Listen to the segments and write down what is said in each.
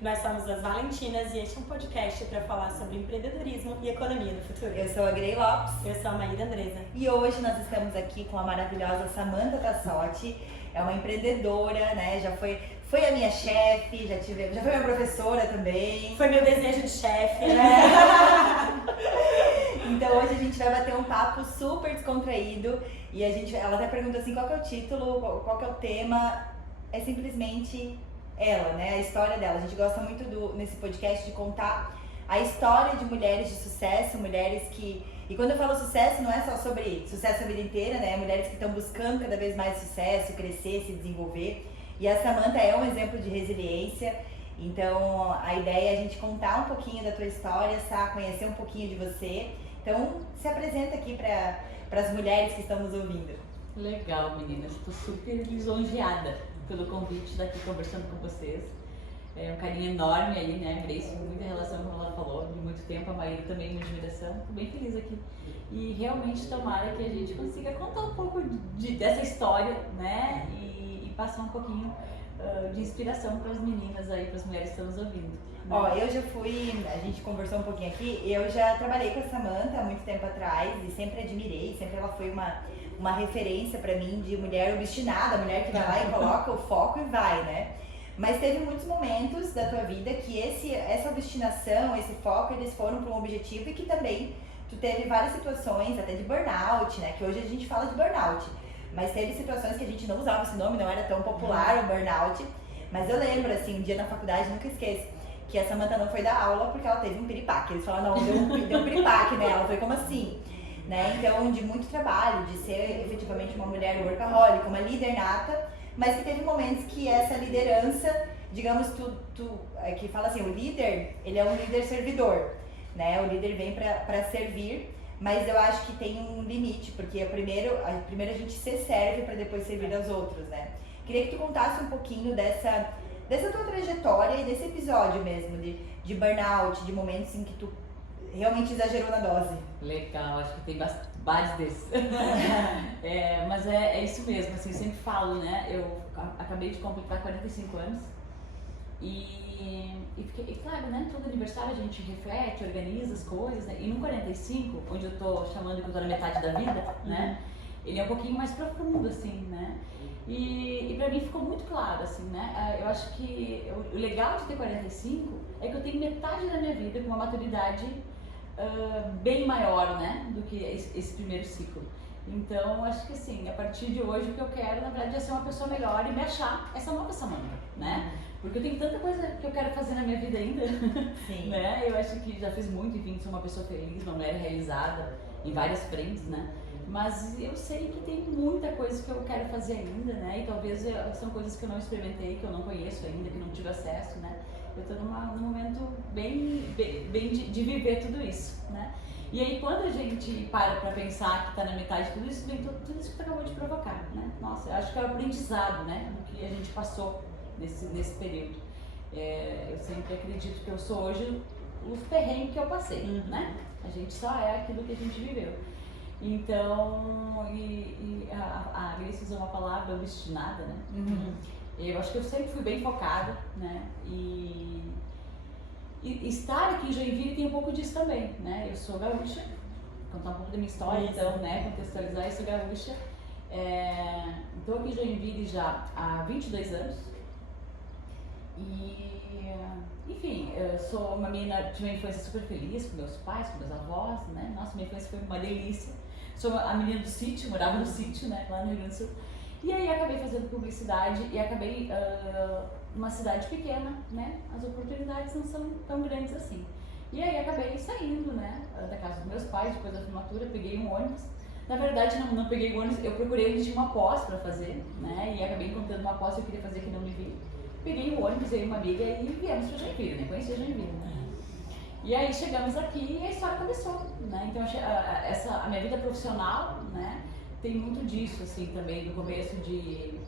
Nós somos as Valentinas e este é um podcast para falar sobre empreendedorismo e economia do futuro. Eu sou a Grey Lopes. Eu sou a Maíra Andresa. E hoje nós estamos aqui com a maravilhosa Samantha Tassotti. É uma empreendedora, né? Já foi a minha chefe, já foi minha professora também. Foi meu desejo de chefe, né? Então hoje a gente vai bater um papo super descontraído e ela até pergunta assim, qual que é o título, qual que é o tema? É simplesmente ela, né? A história dela. A gente gosta muito nesse podcast de contar a história de mulheres de sucesso, mulheres que... E quando eu falo sucesso, não é só sobre sucesso a vida inteira, né? Mulheres que estão buscando cada vez mais sucesso, crescer, se desenvolver. E a Samantha é um exemplo de resiliência. Então, a ideia é a gente contar um pouquinho da tua história, conhecer um pouquinho de você. Então, se apresenta aqui para as mulheres que estão nos ouvindo. Legal, meninas. Estou super lisonjeada pelo convite de estar aqui conversando com vocês. É um carinho enorme aí, né, Grace? Muita relação, como ela falou, de muito tempo. A Maíra também, muita admiração. Estou bem feliz aqui. E realmente tomara que a gente consiga contar um pouco dessa história, né? E passar um pouquinho de inspiração para as meninas aí, para as mulheres que estão nos ouvindo. Ó, eu já a gente conversou um pouquinho aqui, eu já trabalhei com a Samantha há muito tempo atrás e sempre admirei, sempre ela foi uma referência pra mim de mulher obstinada, mulher que vai lá e coloca o foco e vai, né? Mas teve muitos momentos da tua vida que essa obstinação, esse foco, eles foram para um objetivo e que também tu teve várias situações, até de burnout, né? Que hoje a gente fala de burnout, mas teve situações que a gente não usava esse nome, não era tão popular o burnout. Mas eu lembro, assim, um dia na faculdade, nunca esqueço, que a Samantha não foi dar aula porque ela teve um piripaque. Eles falaram, não, deu um piripaque nela. Foi como assim? Né? Então, de muito trabalho, de ser efetivamente uma mulher workaholic, uma líder nata, mas que teve momentos que essa liderança, digamos, que fala assim, o líder, ele é um líder servidor, né? O líder vem para servir, mas eu acho que tem um limite, porque primeiro a gente se serve para depois servir aos outros, né? Queria que tu contasse um pouquinho dessa tua trajetória e desse episódio mesmo, de burnout, de momentos em que tu realmente exagerou na dose. Legal, acho que tem vários desses. Mas é isso mesmo, assim, eu sempre falo, né? Eu acabei de completar 45 anos e fiquei, claro, né? Todo aniversário a gente reflete, organiza as coisas, né? E no 45, onde eu tô chamando que eu tô na metade da vida, né? Ele é um pouquinho mais profundo, assim, né? E pra mim ficou muito claro, assim, né? Eu acho que o legal de ter 45 é que eu tenho metade da minha vida com uma maturidade bem maior, né? Do que esse primeiro ciclo. Então, acho que assim, a partir de hoje o que eu quero, na verdade, é ser uma pessoa melhor e me achar essa nova Samantha, né? Porque eu tenho tanta coisa que eu quero fazer na minha vida ainda, Sim. né? Eu acho que já fiz muito, enfim, sou uma pessoa feliz, uma mulher realizada em várias frentes, né? Mas eu sei que tem muita coisa que eu quero fazer ainda, né? E talvez são coisas que eu não experimentei, que eu não conheço ainda, que não tive acesso, né? Eu estou num momento bem de viver tudo isso, né? E aí quando a gente para pensar que está na metade de tudo isso, vem tudo isso que tu acabou de provocar, né? Nossa, eu acho que é o aprendizado, né? Do que a gente passou nesse período. Eu sempre acredito que eu sou hoje os perrengues que eu passei, né? A gente só é aquilo que a gente viveu. Então, a Grace usou uma palavra obstinada, né? Eu acho que eu sempre fui bem focada, né? E estar aqui em Joinville tem um pouco disso também, né? Eu sou gaúcha, vou contar um pouco da minha história, então, né? Contextualizar, eu sou gaúcha. Estou aqui em Joinville já há 22 anos. E, enfim, eu sou uma menina, tive uma infância super feliz com meus pais, com meus avós, né? Nossa, minha infância foi uma delícia. Sou a menina do sítio, morava no sítio, né? Lá no Rio Grande do Sul. E aí acabei fazendo publicidade e acabei numa cidade pequena, né? As oportunidades não são tão grandes assim. E aí acabei saindo, né? Da casa dos meus pais, depois da formatura, peguei um ônibus. Na verdade, não peguei o ônibus, eu procurei onde tinha uma pós para fazer, né? E acabei encontrando uma pós que eu queria fazer que não me vi. Peguei o ônibus, eu e uma amiga e viemos para Joinville, né? Conheci Joinville, né? E aí chegamos aqui e a história começou, né? Então a minha vida profissional, né? Tem muito disso, assim, também, no começo de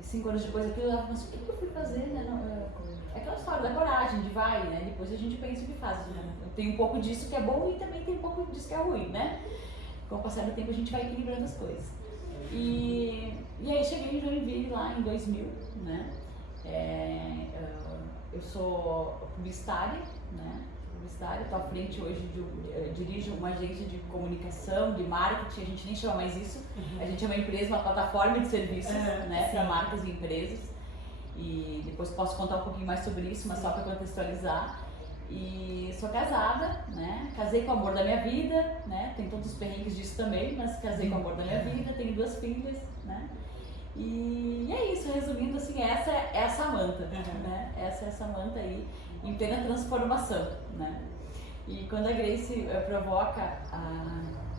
5 anos depois aquilo, eu falava, mas o que eu fui fazer, né? É aquela história da coragem, de vai, né? Depois a gente pensa o que faz, né? Tem um pouco disso que é bom e também tem um pouco disso que é ruim, né? Com o passar do tempo a gente vai equilibrando as coisas. E aí cheguei em Joinville lá em 2000, né? eu sou publicitária, né? Estou à frente hoje, dirijo uma agência de comunicação, de marketing, a gente nem chama mais isso, a gente é uma empresa, uma plataforma de serviços, né, para marcas e empresas. E depois posso contar um pouquinho mais sobre isso, mas só para contextualizar. E sou casada, né, casei com o amor da minha vida, né, tem todos os perrengues disso também, mas casei com o amor da minha vida, tenho 2 filhas, né. E é isso, resumindo assim, essa é a Samantha, né, essa é a Samantha aí, em plena transformação, né? E quando a Grace provoca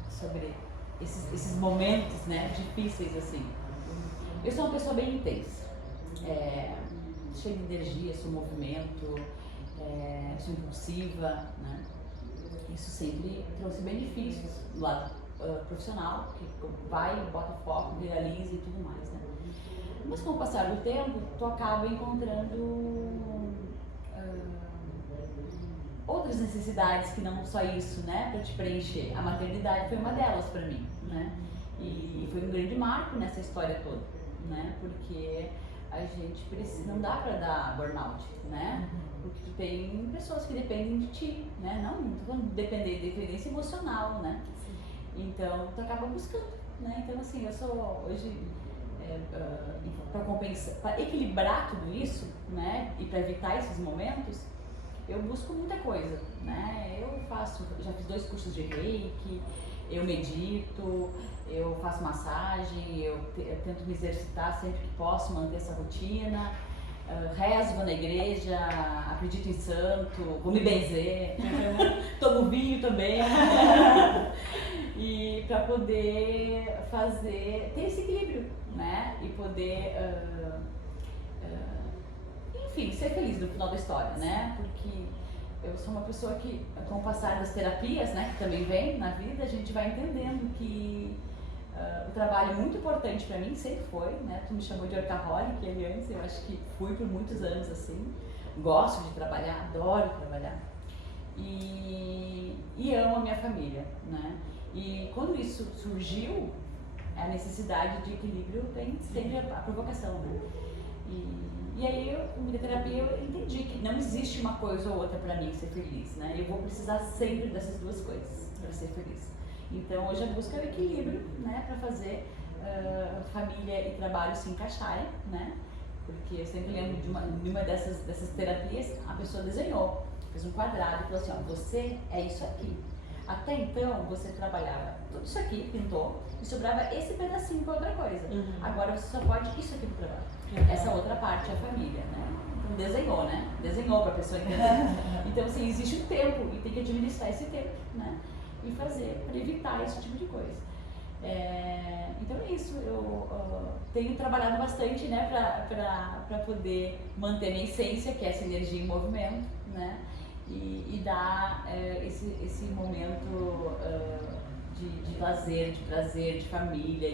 sobre esses momentos, né, difíceis assim, eu sou uma pessoa bem intensa, cheia de energia, sou movimento, sou impulsiva, né? Isso sempre trouxe benefícios do lado profissional, que vai, bota foco, realiza e tudo mais, né? Mas com o passar do tempo, tu acaba encontrando outras necessidades que não só isso, né, para te preencher. A maternidade foi uma delas para mim, né, e foi um grande marco nessa história toda, né, porque a gente precisa, não dá para dar burnout, né, porque tu tem pessoas que dependem de ti, né, não tô falando de dependência emocional, né, então tu acaba buscando, né, então assim, eu sou hoje para compensar, para equilibrar tudo isso, né, e para evitar esses momentos, eu busco muita coisa, né? Já fiz 2 cursos de Reiki, eu medito, eu faço massagem, eu tento me exercitar sempre que posso, manter essa rotina, rezo, vou na igreja, acredito em santo, vou me benzer, tomo vinho também, e para poder ter esse equilíbrio, né? E poder enfim, ser feliz no final da história, né? Porque eu sou uma pessoa que, com o passar das terapias, né, que também vem na vida, a gente vai entendendo que o trabalho é muito importante para mim, sempre foi, né? Tu me chamou de workaholic antes, eu acho que fui por muitos anos assim. Gosto de trabalhar, adoro trabalhar. E amo a minha família, né? E quando isso surgiu, a necessidade de equilíbrio tem sempre a provocação, né? E aí, com muita terapia, eu entendi que não existe uma coisa ou outra para mim ser feliz, né? Eu vou precisar sempre dessas 2 coisas para ser feliz. Então, hoje a busca é o equilíbrio, né? Para fazer família e trabalho se encaixarem, né? Porque eu sempre lembro de uma dessas terapias, a pessoa desenhou, fez um quadrado e falou assim, ó, você é isso aqui. Até então, você trabalhava tudo isso aqui, pintou, e sobrava esse pedacinho para outra coisa. Agora você só pode isso aqui pro trabalho. Essa outra parte é a família, né? Então desenhou, né? Desenhou para a pessoa entender. Então, assim, existe um tempo e tem que administrar esse tempo, né? E fazer para evitar esse tipo de coisa. Então é isso, eu tenho trabalhado bastante, né, para poder manter minha essência, que é essa energia em movimento, né? E dar esse momento de lazer, de prazer, de família,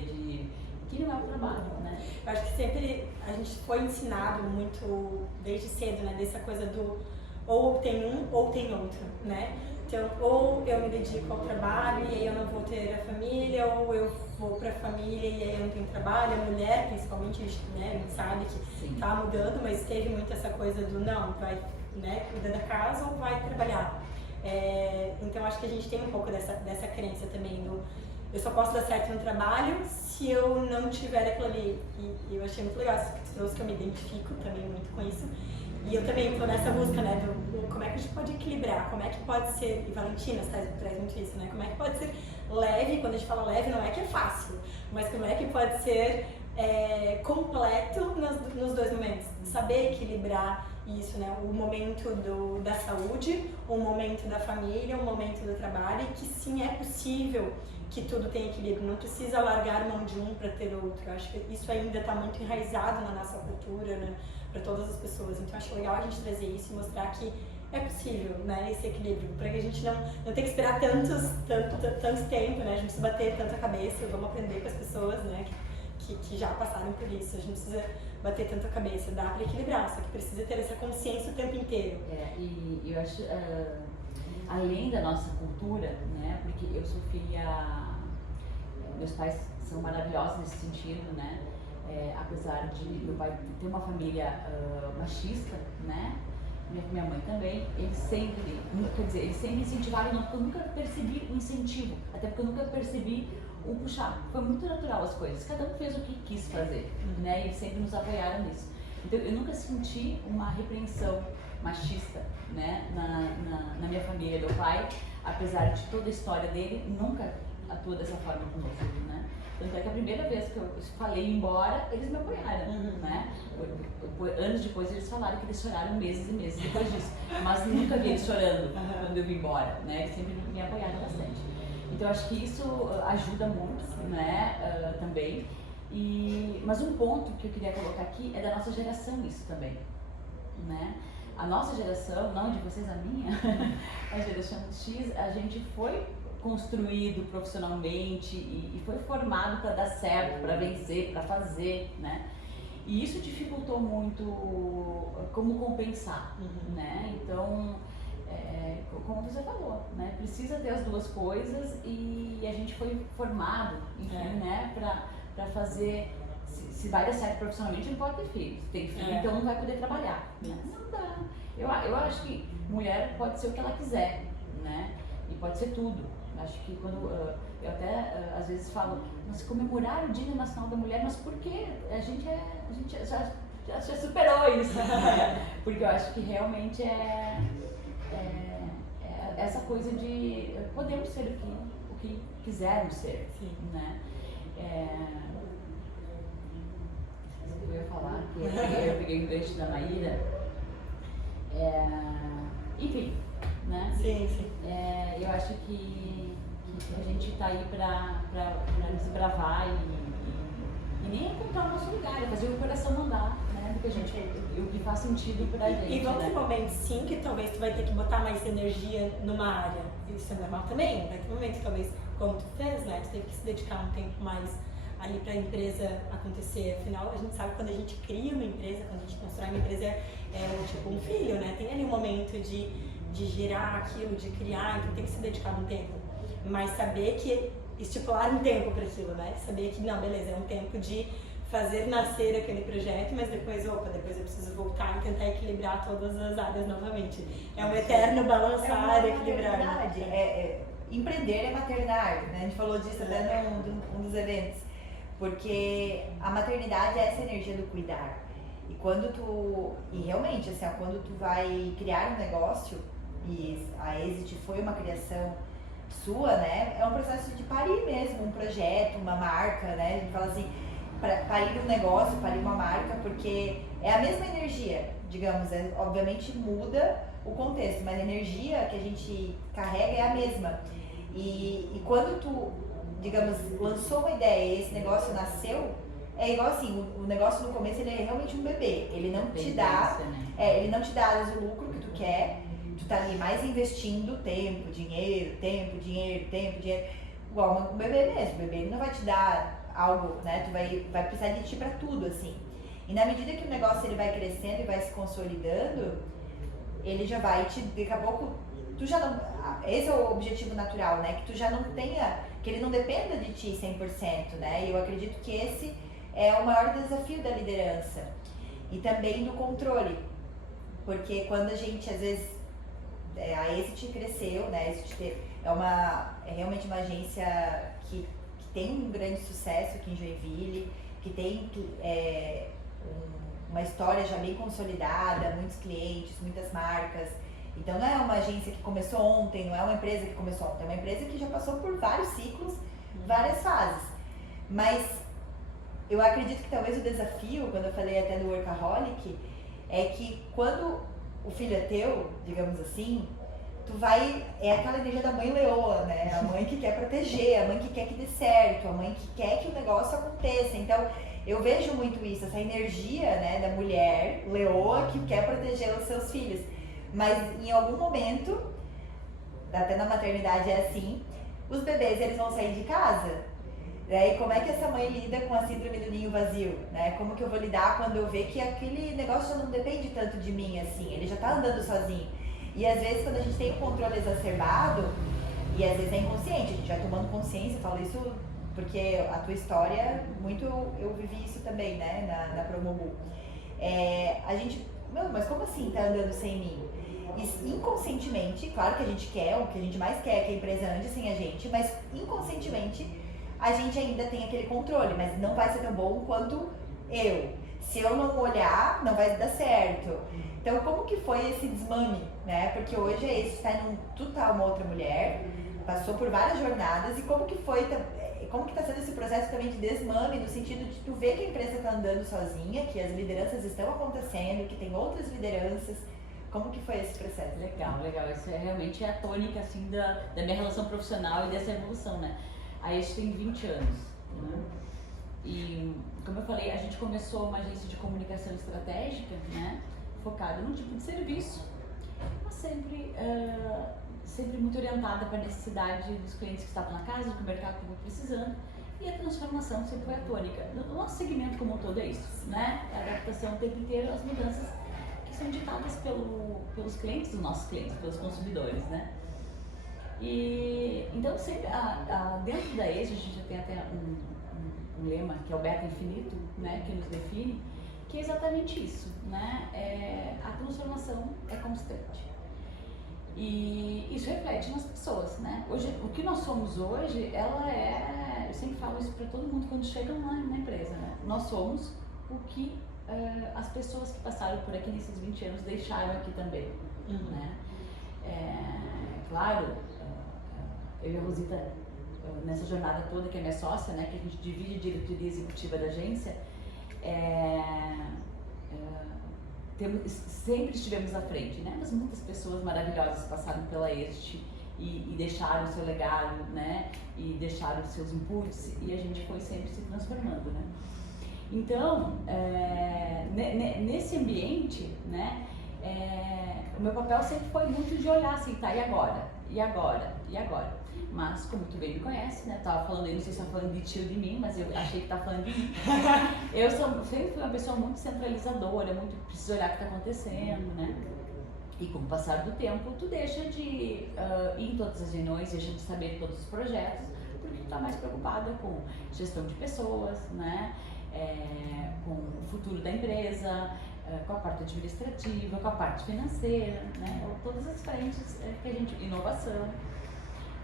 que não é o trabalho, né? Eu acho que sempre a gente foi ensinado muito desde cedo, né, dessa coisa do ou tem um ou tem outro, né? Então, ou eu me dedico ao trabalho e aí eu não vou ter a família, ou eu vou pra família e aí eu não tenho trabalho. A mulher, principalmente, né, a gente sabe que tá mudando, mas teve muito essa coisa do não, vai, né, cuida da casa ou vai trabalhar. Então, acho que a gente tem um pouco dessa crença também do eu só posso dar certo no trabalho se eu não tiver aquilo ali. E eu achei muito legal isso que tu trouxe, que eu me identifico também muito com isso. E eu também estou nessa busca, né, do como é que a gente pode equilibrar, como é que pode ser, e Valentina traz muito isso, né, como é que pode ser leve, quando a gente fala leve não é que é fácil, mas como é que pode ser completo nos 2 momentos, saber equilibrar isso, né, o momento da saúde, o momento da família, o momento do trabalho, e que sim, é possível que tudo tenha equilíbrio, não precisa largar mão de um para ter outro. Eu acho que isso ainda está muito enraizado na nossa cultura, né, para todas as pessoas. Então acho legal a gente trazer isso e mostrar que é possível, né, esse equilíbrio, para que a gente não tenha que esperar tanto tempo, né, a gente precisa bater tanta cabeça, vamos aprender com as pessoas, né, que já passaram por isso, a gente precisa bater tanta cabeça, dá para equilibrar, só que precisa ter essa consciência o tempo inteiro. E eu acho, além da nossa cultura, né, porque eu sou filha, meus pais são maravilhosos nesse sentido, né, apesar de meu pai ter uma família machista, né, minha mãe também, eles sempre, quer dizer, eles sempre incentivaram, não, porque eu nunca percebi o incentivo, até porque eu nunca percebi o puxar. Foi muito natural as coisas, cada um fez o que quis fazer, né? E sempre nos apoiaram nisso. Então eu nunca senti uma repreensão machista, né, na minha família. Meu pai, apesar de toda a história dele, nunca atua dessa forma conosco, né? Tanto é que a primeira vez que eu falei ir embora, eles me apoiaram, né? Anos depois eles falaram que eles choraram meses e meses depois disso, mas nunca vi eles chorando quando eu vim embora, né? Eles sempre me apoiaram bastante. Então eu acho que isso ajuda muito, né? Também. Mas um ponto que eu queria colocar aqui é da nossa geração isso também, né? A nossa geração, não de vocês, a minha, a geração X, a gente foi construído profissionalmente e foi formado para dar certo, para vencer, para fazer, né? E isso dificultou muito como compensar, né? Então, como você falou, né? Precisa ter as duas coisas e a gente foi formado, enfim, né? Para fazer, se vai dar certo profissionalmente, não pode ter filhos. Tem filho, então não vai poder trabalhar, né? Não dá. Eu acho que mulher pode ser o que ela quiser, né? E pode ser tudo. Acho que quando eu até às vezes falo, nós comemorar o Dia Nacional da Mulher, mas por quê? A gente já superou isso, né? Porque eu acho que realmente é essa coisa de podemos ser o que quisermos ser, né? Eu ia falar que eu peguei um gancho da Maíra, enfim, né? Sim. Eu acho que a gente está aí para desbravar e nem encontrar o nosso lugar, é fazer o coração mandar, né? O que faz sentido pra gente. E vão ter né? momentos sim que talvez tu vai ter que botar mais energia numa área. Isso é normal também, vai ter momentos que talvez, como tu fez, né? Tu teve que se dedicar um tempo mais ali para a empresa acontecer. Afinal, a gente sabe que quando a gente cria uma empresa, quando a gente constrói uma empresa, é tipo um filho, né? Tem ali um momento de girar aquilo, de criar, então tem que se dedicar um tempo. Mas saber que estipular um tempo para aquilo, né? Saber que, não, beleza, é um tempo de fazer nascer aquele projeto, mas depois eu preciso voltar e tentar equilibrar todas as áreas novamente. É um eterno balançar, equilibrar. Empreender é maternar, né? A gente falou disso até num dos eventos. Porque a maternidade é essa energia do cuidar. E realmente, assim, quando tu vai criar um negócio, e a Exit foi uma criação sua, né? É um processo de parir mesmo, um projeto, uma marca, né? A gente fala assim, parir um negócio, parir uma marca, porque é a mesma energia, digamos, obviamente muda o contexto, mas a energia que a gente carrega é a mesma. E quando tu, digamos, lançou uma ideia e esse negócio nasceu, é igual assim, o negócio no começo ele é realmente um bebê, ele não te dá, ele não te dá o lucro que tu quer, tu tá ali mais investindo tempo, dinheiro, igual um bebê mesmo, o bebê ele não vai te dar algo, né, tu vai precisar de ti pra tudo, assim. E na medida que o negócio ele vai crescendo e vai se consolidando, ele já vai daqui a pouco, tu já não, esse é o objetivo natural, né, que tu já não tenha, que ele não dependa de ti 100%, né, e eu acredito que esse é o maior desafio da liderança e também do controle, porque quando a gente, às vezes, a Exit cresceu, né, a Exit é realmente uma agência que tem um grande sucesso aqui em Joinville, que tem uma história já bem consolidada, muitos clientes, muitas marcas. Então não é uma agência que começou ontem, não é uma empresa que começou ontem, é uma empresa que já passou por vários ciclos, várias fases. Mas eu acredito que talvez o desafio, quando eu falei até do workaholic, é que quando o filho é teu, digamos assim, é aquela energia da mãe leoa, né? A mãe que quer proteger, a mãe que quer que dê certo, a mãe que quer que o negócio aconteça. Então, eu vejo muito isso, essa energia, né, da mulher leoa que quer proteger os seus filhos. Mas em algum momento, até na maternidade é assim, os bebês eles vão sair de casa. E como é que essa mãe lida com a síndrome do ninho vazio, né? Como que eu vou lidar quando eu ver que aquele negócio já não depende tanto de mim, assim, ele já tá andando sozinho. E às vezes quando a gente tem o controle exacerbado, e às vezes é inconsciente, a gente vai tomando consciência, eu falo isso porque a tua história, muito eu vivi isso também, né, na Promobu. A gente não, mas como assim tá andando sem mim? E inconscientemente, claro que a gente quer, o que a gente mais quer é que a empresa ande sem a gente, mas inconscientemente a gente ainda tem aquele controle, mas não vai ser tão bom quanto eu. Se eu não olhar, não vai dar certo. Então, como que foi esse desmame, né? Porque hoje é isso, tu tá uma outra mulher, passou por várias jornadas, e como que tá sendo esse processo também de desmame, no sentido de tu ver que a empresa tá andando sozinha, que as lideranças estão acontecendo, que tem outras lideranças. Como que foi esse processo? Legal. Isso é realmente a tônica, assim, da minha relação profissional e dessa evolução, né? Aí a gente tem 20 anos, né? E, como eu falei, a gente começou uma agência de comunicação estratégica, né? Focada num tipo de serviço, mas sempre muito orientada para a necessidade dos clientes que estavam na casa, do que o mercado estava precisando, e a transformação sempre foi a tônica. No nosso segmento como um todo é isso, né? A adaptação o tempo inteiro às mudanças que são ditadas pelos clientes dos nossos clientes, pelos consumidores, né? E então sempre dentro da EJA a gente já tem até um lema que é o beta infinito, né? Que nos define, que é exatamente isso, né? A transformação é constante. E isso reflete nas pessoas, né? Hoje, o que nós somos hoje, eu sempre falo isso para todo mundo quando chegam na empresa, né? Nós somos o que as pessoas que passaram por aqui nesses 20 anos deixaram aqui também, né? Claro, eu e a Rosita, nessa jornada toda, que é minha sócia, né? Que a gente divide a diretoria executiva da agência, sempre estivemos à frente, né? Mas muitas pessoas maravilhosas passaram pela e deixaram o seu legado, né? E deixaram os seus inputs, e a gente foi sempre se transformando, né? Então, nesse ambiente, né? O meu papel sempre foi muito de olhar assim, tá, e agora? E agora? E agora? Mas, como tu bem me conhece, né? Tava falando aí, não sei se tá falando de ti ou de mim, mas eu achei que tá falando de mim. Eu sempre fui uma pessoa muito centralizadora, muito preciso olhar o que tá acontecendo, né? E com o passar do tempo, tu deixa de ir em todas as reuniões, deixa de saber todos os projetos, porque tu tá mais preocupada com gestão de pessoas, né? Com o futuro da empresa, com a parte administrativa, com a parte financeira, né? Todas as frentes que a gente... Inovação.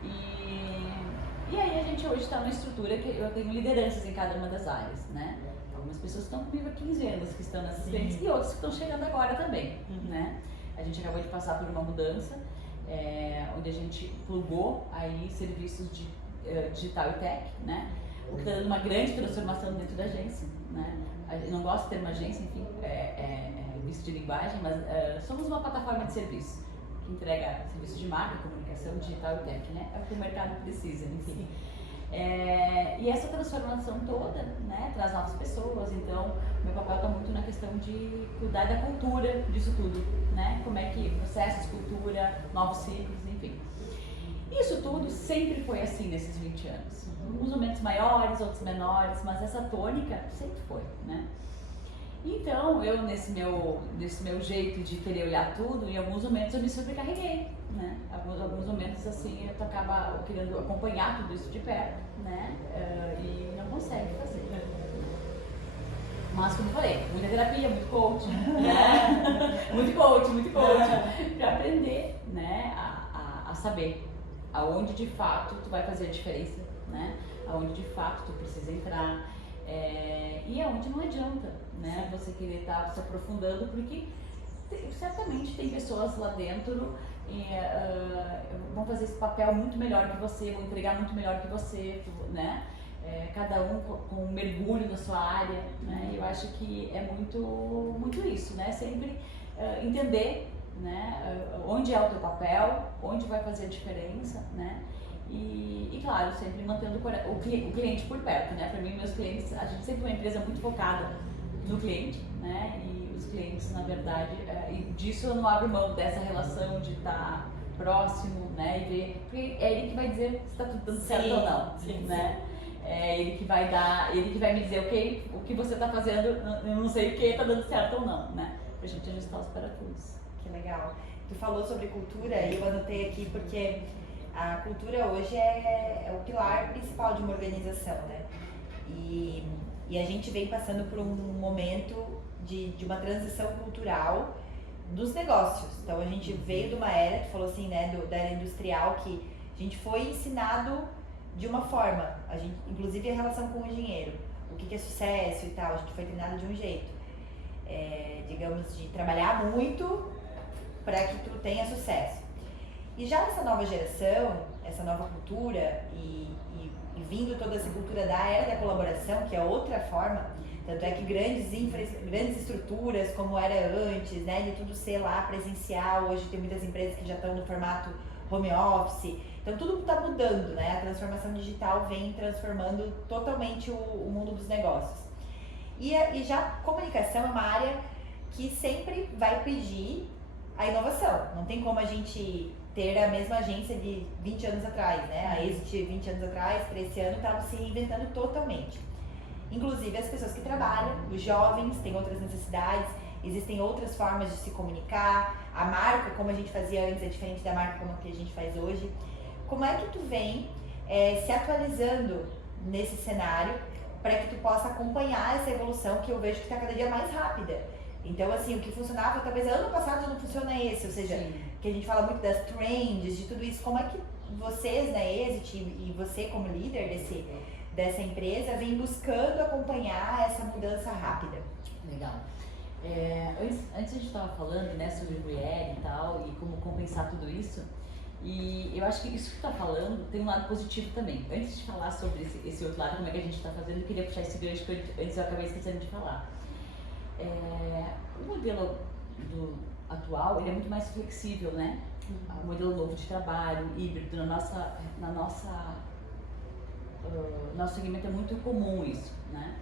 E aí a gente hoje está numa estrutura que eu tenho lideranças em cada uma das áreas, né? Algumas pessoas estão comigo há 15 anos que estão nessas frentes, e outras que estão chegando agora também, né? A gente acabou de passar por uma mudança, onde a gente plugou aí serviços de digital e tech, né? O que está dando uma grande transformação dentro da agência, né? Eu não gosto de ter uma agência, enfim, vício de linguagem, mas somos uma plataforma de serviço que entrega serviços de marca, comunicação, digital e tech, né? É o que o mercado precisa, enfim. E essa transformação toda, né, traz novas pessoas, então meu papel está muito na questão de cuidar da cultura disso tudo, né? Como é que processos, cultura, novos ciclos, enfim. Isso tudo sempre foi assim nesses 20 anos. Uns momentos maiores, outros menores, mas essa tônica sempre foi, né? Então, eu nesse meu jeito de querer olhar tudo, em alguns momentos eu me sobrecarreguei, né? Alguns momentos assim, tu acaba querendo acompanhar tudo isso de perto, né? E não consegue fazer. Mas, como eu falei, muita terapia, muito coach, né? muito coach, para aprender, né? A saber aonde de fato tu vai fazer a diferença, né? Aonde de fato tu precisa entrar, e aonde não adianta, né? Você querer estar se aprofundando, porque certamente tem pessoas lá dentro vão fazer esse papel muito melhor que você, vão entregar muito melhor que você, né? Cada um com um mergulho na sua área, né? Eu acho que é muito isso, né? Sempre entender, né? Onde é o teu papel, onde vai fazer a diferença, né? E claro, sempre mantendo o cliente por perto, né? Para mim, meus clientes, a gente sempre é uma empresa muito focada no cliente, né? E os clientes, na verdade, e disso eu não abro mão dessa relação de estar próximo, né? E ver, porque é ele que vai dizer se está tudo dando certo ou não, né? É ele que vai me dizer o que você está fazendo, eu não sei o que está dando certo ou não, né? Pra gente ajustar os parafusos. Que legal. Tu falou sobre cultura e eu anotei aqui porque a cultura hoje é o pilar principal de uma organização, né? E a gente vem passando por um momento de uma transição cultural dos negócios. Então a gente veio de uma era, tu falou assim, né, da era industrial, que a gente foi ensinado de uma forma, inclusive a relação com o dinheiro, o que é sucesso e tal, a gente foi treinado de um jeito, digamos, de trabalhar muito para que tu tenha sucesso. E já nessa nova geração, essa nova cultura e vindo toda essa cultura da era da colaboração, que é outra forma, tanto é que grandes estruturas como era antes, né, de tudo ser lá presencial, hoje tem muitas empresas que já estão no formato home office, então tudo está mudando, né, a transformação digital vem transformando totalmente o mundo dos negócios. E já comunicação é uma área que sempre vai pedir a inovação, não tem como a gente ter a mesma agência de 20 anos atrás, né, a Exit 20 anos atrás, para esse ano, estava se reinventando totalmente. Inclusive as pessoas que trabalham, os jovens têm outras necessidades, existem outras formas de se comunicar, a marca, como a gente fazia antes, é diferente da marca como que a gente faz hoje. Como é que tu vem se atualizando nesse cenário para que tu possa acompanhar essa evolução que eu vejo que está cada dia mais rápida? Então, assim, o que funcionava talvez ano passado já não funciona esse, ou seja, que a gente fala muito das trends, de tudo isso, como é que vocês da Exit e você como líder dessa empresa vem buscando acompanhar essa mudança rápida? Legal. Antes a gente estava falando, né, sobre mulher e tal, e como compensar tudo isso, e eu acho que isso que tu tá falando tem um lado positivo também. Antes de falar sobre esse outro lado, como é que a gente está fazendo, eu queria puxar esse gancho que antes eu acabei esquecendo de falar. O modelo atual, ele é muito mais flexível, né? O modelo novo de trabalho, híbrido, nosso segmento é muito comum isso, né?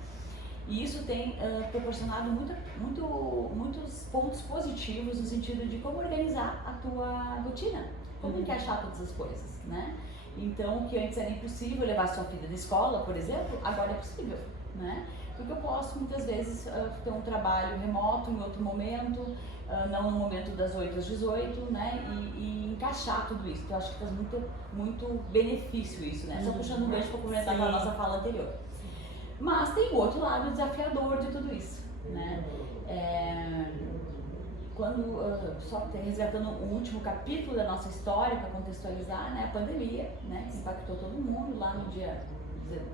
E isso tem proporcionado muitos pontos positivos no sentido de como organizar a tua rotina, como encaixar todas as coisas, né? Então, o que antes era impossível levar sua filha da escola, por exemplo, agora é possível, né? Porque eu posso muitas vezes ter um trabalho remoto em outro momento, não no momento das 8 às 18, né? E encaixar tudo isso. Então, eu acho que faz muito benefício isso, né? Só puxando um gancho para complementar com a nossa fala anterior. Mas tem o outro lado desafiador de tudo isso, né? Só resgatando o último capítulo da nossa história para contextualizar, né? A pandemia, né? Que impactou todo mundo lá no dia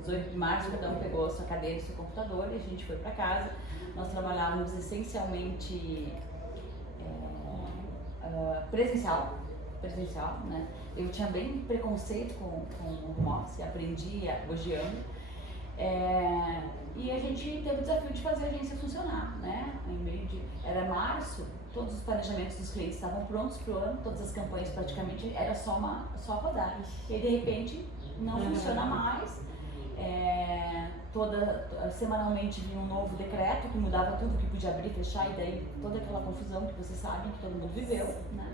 18 de março, cada um pegou a sua cadeira e seu computador e a gente foi para casa. Nós trabalhávamos essencialmente presencial, né? Eu tinha bem preconceito com o home office, aprendi odiando. E a gente teve o desafio de fazer a agência funcionar, né? Era março, todos os planejamentos dos clientes estavam prontos para o ano, todas as campanhas praticamente era só rodar. E de repente não funciona mais. Semanalmente vinha um novo decreto que mudava tudo, que podia abrir, fechar, e daí toda aquela confusão que vocês sabem, que todo mundo viveu, né?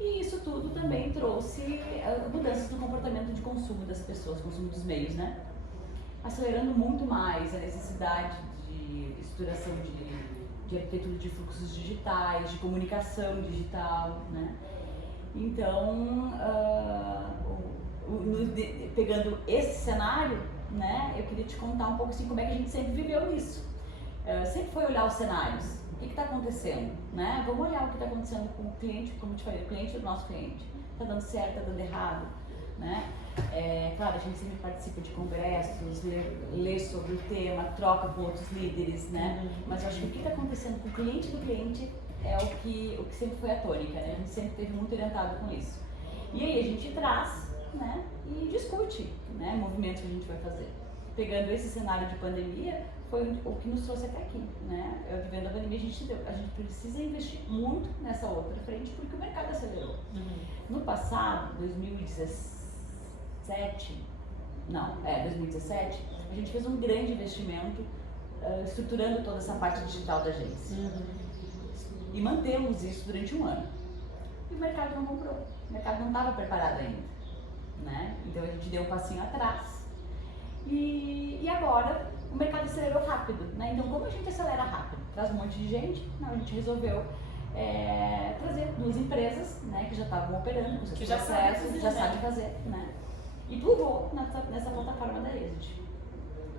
E isso tudo também trouxe mudanças no comportamento de consumo das pessoas, consumo dos meios, né? Acelerando muito mais a necessidade de estruturação de arquitetura de fluxos digitais, de comunicação digital, né? Então, pegando esse cenário, né, eu queria te contar um pouco assim como é que a gente sempre viveu isso. Sempre foi olhar os cenários, o que está acontecendo, né? Vamos olhar o que está acontecendo com o cliente, como eu te falei, o cliente do nosso cliente. Está dando certo, está dando errado, né? Claro, a gente sempre participa de congressos, lê sobre o tema, troca com outros líderes, né? Mas eu acho que o que está acontecendo com o cliente do cliente é o que sempre foi a tônica, né? A gente sempre esteve muito orientado com isso. E aí a gente traz, né, e discute, né, movimentos que a gente vai fazer. Pegando esse cenário de pandemia, foi o que nos trouxe até aqui, né? Vivendo a pandemia, a gente precisa investir muito nessa outra frente porque o mercado acelerou. No passado, 2017, a gente fez um grande investimento estruturando toda essa parte digital da agência. E mantemos isso durante um ano. E o mercado não comprou, o mercado não estava preparado ainda, né? Então a gente deu um passinho atrás e agora o mercado acelerou rápido, né? Então como a gente acelera rápido? Traz um monte de gente, a gente resolveu trazer 2 empresas, né, que já estavam operando com seus processos, já sabem fazer, né? E plugou nessa plataforma da Exit.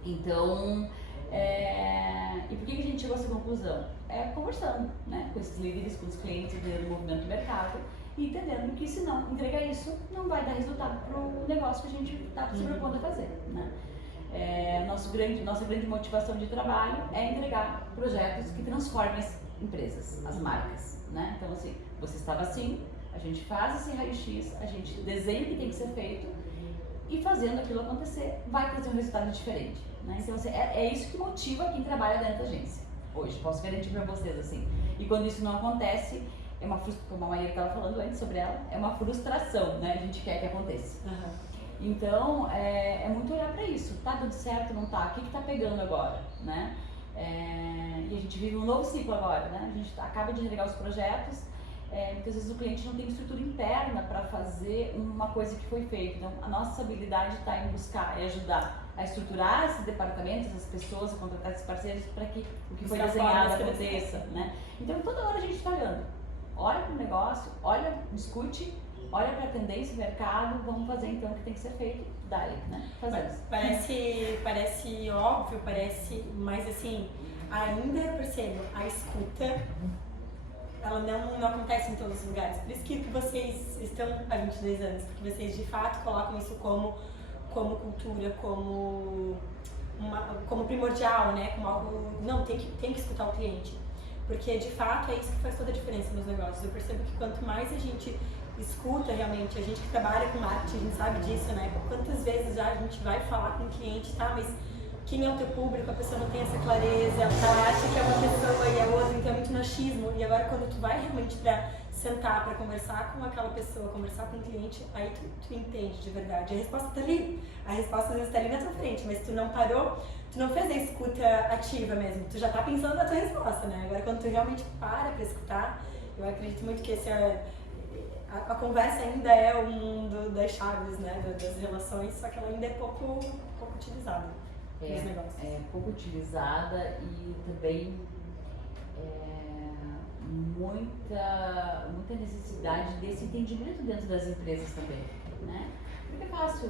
Então, e por que a gente chegou a essa conclusão? é conversando, né, com esses líderes, com os clientes, entendendo o movimento do mercado e entendendo que se não entregar isso, não vai dar resultado para o negócio que a gente está se propondo a fazer, né. Nossa grande motivação de trabalho é entregar projetos que transformem as empresas, as marcas, né. Então, assim, você estava assim, a gente faz esse raio-x, a gente desenha o que tem que ser feito e fazendo aquilo acontecer, vai trazer um resultado diferente, né? Então, assim, é isso que motiva quem trabalha dentro da agência. Hoje, posso garantir para vocês, assim. E quando isso não acontece, é uma frustração, como a Maria estava falando antes sobre ela, é uma frustração, né? A gente quer que aconteça. Então, é muito olhar para isso. Tá dando certo, não tá? O que tá pegando agora, né? E a gente vive um novo ciclo agora, né? A gente acaba de entregar os projetos, muitas vezes o cliente não tem estrutura interna para fazer uma coisa que foi feita. Então, a nossa habilidade está em buscar e ajudar a estruturar esses departamentos, essas pessoas, a contratar esses parceiros para que o que foi desenhado aconteça, né? Então, toda hora a gente está olhando. Olha para o negócio, olha, discute, olha para a tendência, mercado, vamos fazer então o que tem que ser feito, daí, né? Fazemos. Parece óbvio, mas assim, ainda eu percebo, a escuta, ela não acontece em todos os lugares. Por isso que vocês estão há 22 anos, porque vocês de fato colocam isso como cultura, como primordial, né? Como algo, não, tem que escutar o cliente. Porque de fato é isso que faz toda a diferença nos negócios. Eu percebo que quanto mais a gente escuta realmente, a gente que trabalha com marketing, a gente sabe disso, né? Quantas vezes já a gente vai falar com o cliente, tá, mas quem é o teu público, a pessoa não tem essa clareza, ela acha que é uma pessoa e é outra, então é muito machismo. E agora quando tu vai realmente pra sentar, pra conversar com aquela pessoa, conversar com o cliente, aí tu entende de verdade. A resposta tá ali, a resposta às vezes tá ali na tua frente, mas tu não parou, tu não fez a escuta ativa mesmo, tu já tá pensando na tua resposta, né? Agora quando tu realmente para pra escutar, eu acredito muito que a conversa ainda é o mundo das chaves, né, das relações, só que ela ainda é pouco utilizada. É pouco utilizada e também muita necessidade desse entendimento dentro das empresas também, né? Porque é fácil,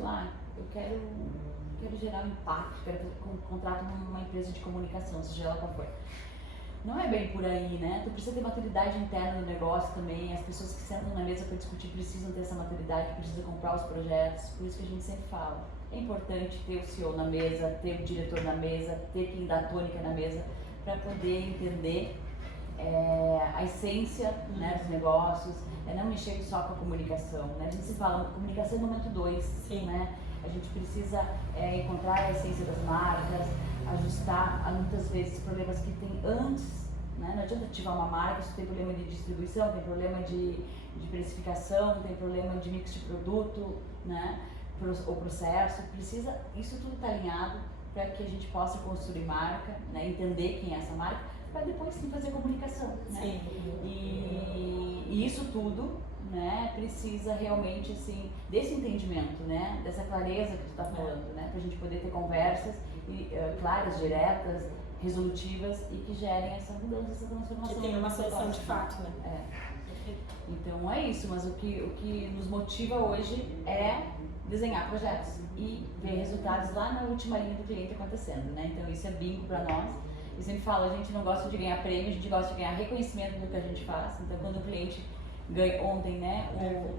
eu quero gerar um impacto, quero contrato numa empresa de comunicação, seja ela qual for. Não é bem por aí, né? Tu precisa ter maturidade interna no negócio também, as pessoas que sentam na mesa para discutir precisam ter essa maturidade, precisam comprar os projetos, por isso que a gente sempre fala. É importante ter o CEO na mesa, ter o diretor na mesa, ter quem dá tônica na mesa, para poder entender a essência, né, dos negócios, não mexer só com a comunicação, né? A gente se fala, comunicação é momento 2, né? A gente precisa encontrar a essência das marcas, ajustar muitas vezes problemas que tem antes, né? Não adianta ativar uma marca se tem problema de distribuição, tem problema de precificação, tem problema de mix de produto, né? O processo, precisa, isso tudo está alinhado para que a gente possa construir marca, né? Entender quem é essa marca, para depois sim fazer comunicação, né? E isso tudo, né, precisa realmente assim desse entendimento, né, dessa clareza que tu está falando, né, para a gente poder ter conversas claras, diretas, resolutivas e que gerem essa mudança, essa transformação. Que tenha uma solução de fato, né? Então é isso, mas o que nos motiva hoje é desenhar projetos e ver resultados lá na última linha do cliente acontecendo, né? Então isso é bingo para nós. Eu sempre falo, a gente não gosta de ganhar prêmio, a gente gosta de ganhar reconhecimento do que a gente faz. Então quando o cliente ganha, ontem, né,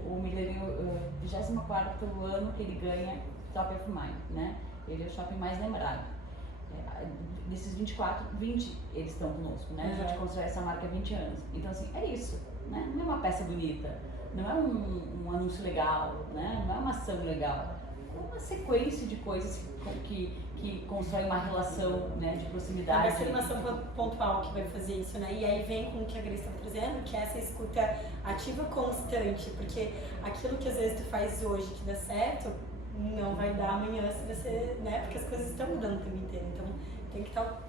o Miller ganhou o 24º ano que ele ganha Top of Mind, né? Ele é o shopping mais lembrado. Desses 24, 20 eles estão conosco, né? A gente constrói essa marca há 20 anos. Então assim, é isso, né? Não é uma peça bonita, não é um anúncio legal, né? Não é uma ação legal. É uma sequência de coisas que constrói uma relação, né, de proximidade. Vai ser uma ação pontual que vai fazer isso, né? E aí vem com o que a Grace está trazendo, que é essa escuta ativa constante, porque aquilo que às vezes tu faz hoje que dá certo, não vai dar amanhã se você, né? Porque as coisas estão mudando o tempo inteiro. Então tem que estar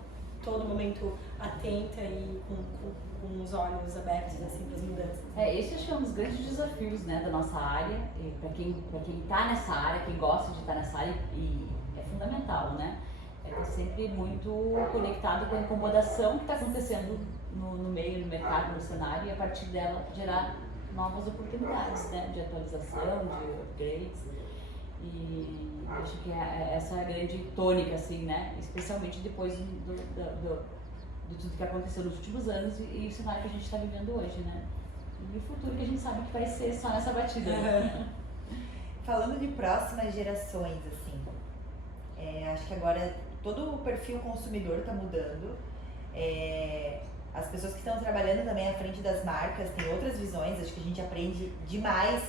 todo momento atenta e com os olhos abertos assim para as mudanças. Esse acho que é um dos grandes desafios, né, da nossa área, para quem está nessa área, quem gosta de estar nessa área, e é fundamental, né? Estar sempre muito conectado com a incomodação que está acontecendo no meio, no mercado, no cenário, e a partir dela gerar novas oportunidades, né, de atualização, de upgrades. E acho que essa é a grande tônica, assim, né? Especialmente depois de tudo que aconteceu nos últimos anos e o cenário que a gente está vivendo hoje, né? E o futuro que a gente sabe que vai ser só nessa batida. Né? Falando de próximas gerações, assim, acho que agora todo o perfil consumidor está mudando. As pessoas que estão trabalhando também à frente das marcas têm outras visões. Acho que a gente aprende demais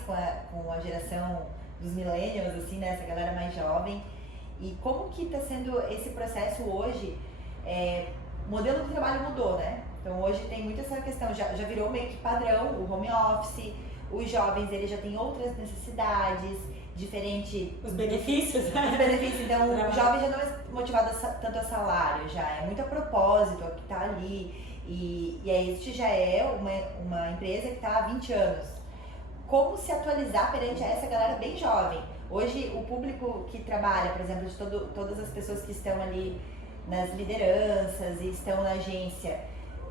com a geração dos millennials, assim, né? Essa galera mais jovem. E como que está sendo esse processo hoje? O modelo de trabalho mudou, né? Então hoje tem muito essa questão, já virou meio que padrão, o home office, os jovens eles já têm outras necessidades, diferente... Os benefícios, né? Os benefícios, então o jovem já não é motivado tanto a salário, já é muito a propósito, o que está ali. E aí este já é uma empresa que está há 20 anos. Como se atualizar perante essa galera bem jovem? Hoje o público que trabalha, por exemplo, de todas as pessoas que estão ali nas lideranças e estão na agência,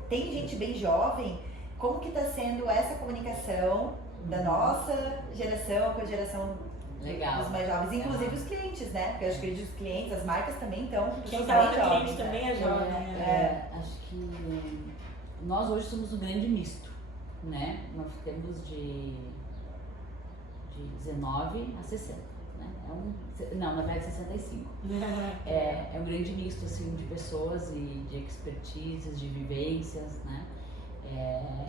tem gente bem jovem. Como que está sendo essa comunicação da nossa geração com a geração dos mais jovens? Inclusive os clientes, né? Porque eu acho que os clientes, as marcas também estão com quem pessoas tá bem lá jovens. cliente também é jovem, né? Acho que nós hoje somos um grande misto, né? Nós temos de 19 a 60, né? Não, na verdade 65. É um grande misto, assim, de pessoas e de expertises, de vivências, né?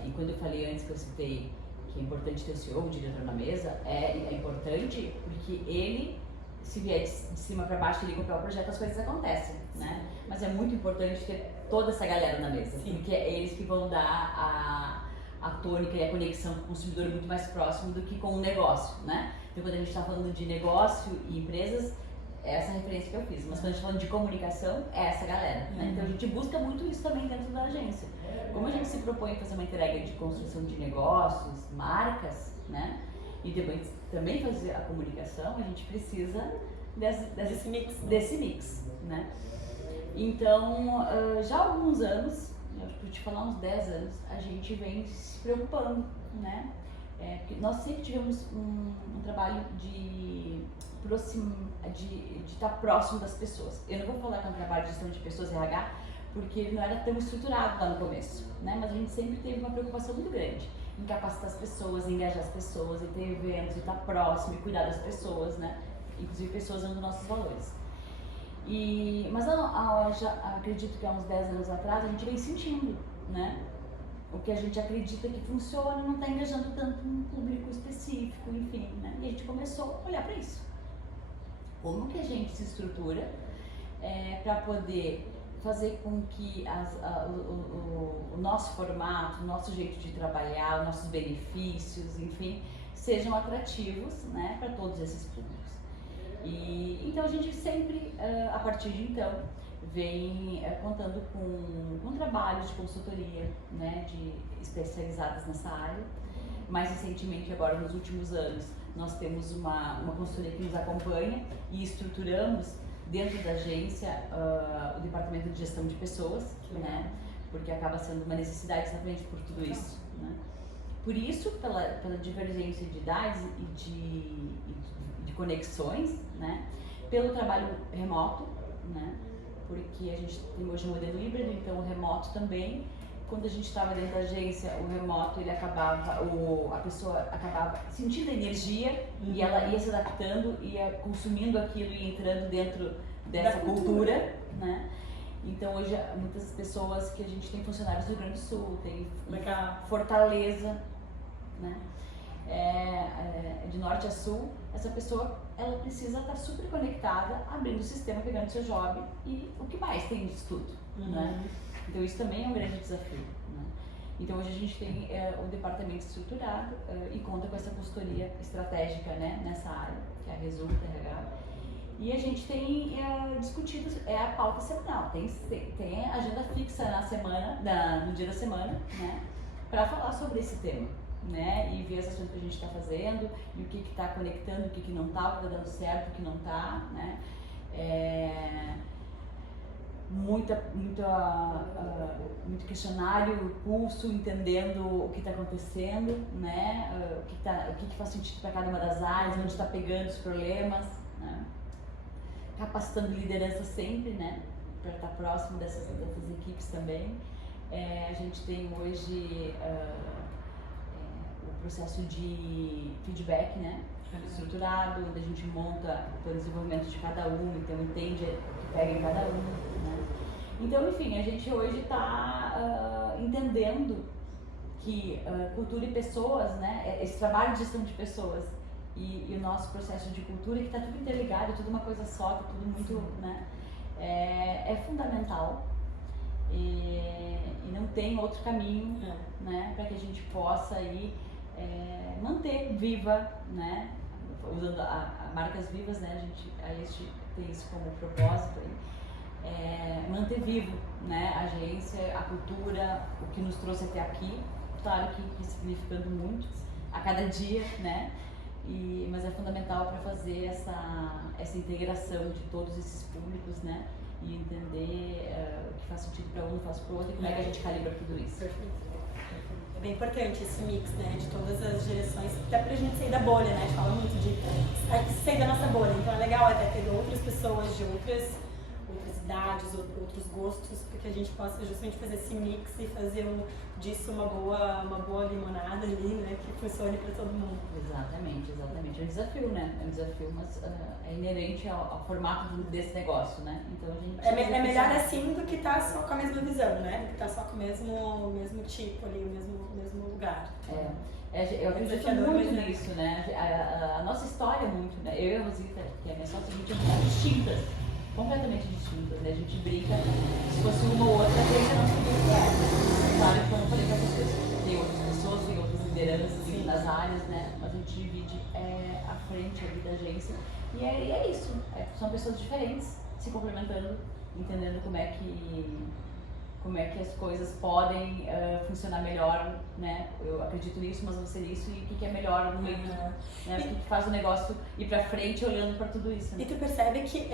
E quando eu falei antes que eu citei que é importante ter o CEO, o diretor na mesa, é importante porque ele, se vier de cima para baixo e liga para o projeto, as coisas acontecem, né? Mas é muito importante ter toda essa galera na mesa, porque é eles que vão dar a tônica e a conexão com o consumidor muito mais próximo do que com o negócio, né? Então quando a gente está falando de negócio e empresas, é essa referência que eu fiz, mas quando a gente está falando de comunicação, é essa galera, né? Então a gente busca muito isso também dentro da agência. Como a gente se propõe a fazer uma entrega de construção de negócios, marcas, né? E depois também fazer a comunicação, a gente precisa desse mix, né? Então, já há alguns anos, eu vou te falar uns 10 anos, a gente vem se preocupando, né? Porque nós sempre tivemos um trabalho de estar próximo das pessoas. Eu não vou falar que é um trabalho de gestão de pessoas, RH, porque ele não era tão estruturado lá no começo, né? Mas a gente sempre teve uma preocupação muito grande em capacitar as pessoas, em engajar as pessoas, em ter eventos, em estar próximo e cuidar das pessoas, né? Inclusive pessoas usando nossos valores. Mas acredito que há uns 10 anos atrás a gente vem sentindo, né? O que a gente acredita que funciona não está engajando tanto um público específico, enfim, né? E a gente começou a olhar para isso. Como que a gente se estrutura para poder fazer com que o nosso formato, o nosso jeito de trabalhar, os nossos benefícios, enfim, sejam atrativos, né, para todos esses públicos. Então a gente sempre, a partir de então, vem contando com trabalhos de consultoria, né, especializadas nessa área. Mais recentemente, agora nos últimos anos, nós temos uma consultoria que nos acompanha e estruturamos dentro da agência o departamento de gestão de pessoas, né? Porque acaba sendo uma necessidade exatamente por tudo isso, né? Por isso, pela divergência de idades e de conexões, né? Pelo trabalho remoto, né? Porque a gente tem hoje um modelo híbrido, então o remoto também. Quando a gente estava dentro da agência, o remoto, a pessoa acabava sentindo a energia e ela ia se adaptando, ia consumindo aquilo e entrando dentro dessa cultura, né? Então hoje muitas pessoas que a gente tem funcionários do Rio Grande do Sul, tem Fortaleza, né? De norte a sul, essa pessoa ela precisa estar super conectada, abrindo o sistema, pegando seu job e o que mais tem disso tudo, né? Então isso também é um grande desafio, né? Então hoje a gente tem o departamento estruturado e conta com essa consultoria estratégica, né, nessa área, que é a Resulta RH. E a gente tem discutido a pauta semanal, tem a agenda fixa no dia da semana, né, para falar sobre esse tema, né, e ver as ações que a gente está fazendo e o que está conectando, o que não está, o que está dando certo, o que não está, né. Muito questionário, pulso, entendendo o que está acontecendo, né? O que faz sentido para cada uma das áreas, onde está pegando os problemas, né? Capacitando liderança sempre, né? para estar próximo dessas equipes também. A gente tem hoje o processo de feedback, né? Estruturado, onde a gente monta o plano de desenvolvimento de cada um, então entende o que pega em cada um, né? Então, enfim, a gente hoje está entendendo que cultura e pessoas, né? Esse trabalho de gestão de pessoas e o nosso processo de cultura, que está tudo interligado, tudo uma coisa só, tá tudo muito, né? É fundamental e não tem outro caminho, né? Para que a gente possa aí manter viva, né? Usando a marcas vivas, né? A gente tem isso como propósito aí, manter vivo, né? A agência, a cultura, o que nos trouxe até aqui, claro que significando muito a cada dia, né? Mas é fundamental para fazer essa integração de todos esses públicos, né? E entender o que faz sentido para um, faz para o outro e como é que a gente calibra tudo isso. Perfeito. É bem importante esse mix, né, de todas as direções, até pra gente sair da bolha, né, a gente fala muito de sair da nossa bolha, então é legal até ter outras pessoas de outras idades, outros gostos, para que a gente possa justamente fazer esse mix e fazer disso uma boa limonada ali, né, que funcione para todo mundo. Exatamente. É um desafio, né, mas é inerente ao formato desse negócio, né, então a gente... É melhor assim do que estar só com a mesma visão, né, do que estar só com o mesmo tipo ali, o mesmo lugar. Eu acredito muito nisso, né, a nossa história é muito, né, eu e a Rosita, que é minha sócia, a gente é distintas, completamente distintas, né? A gente brinca, se fosse uma ou outra, a gente não sabia o que era. Claro que, como eu falei para vocês, tem outras pessoas, tem outras lideranças nas áreas, né? Mas a gente divide a frente ali da agência e é isso. São pessoas diferentes, se complementando, entendendo como é que as coisas podem funcionar melhor, né? Eu acredito nisso, mas não sei isso, e o que é melhor no meio, né? O que faz o negócio ir pra frente olhando para tudo isso, né? E tu percebe que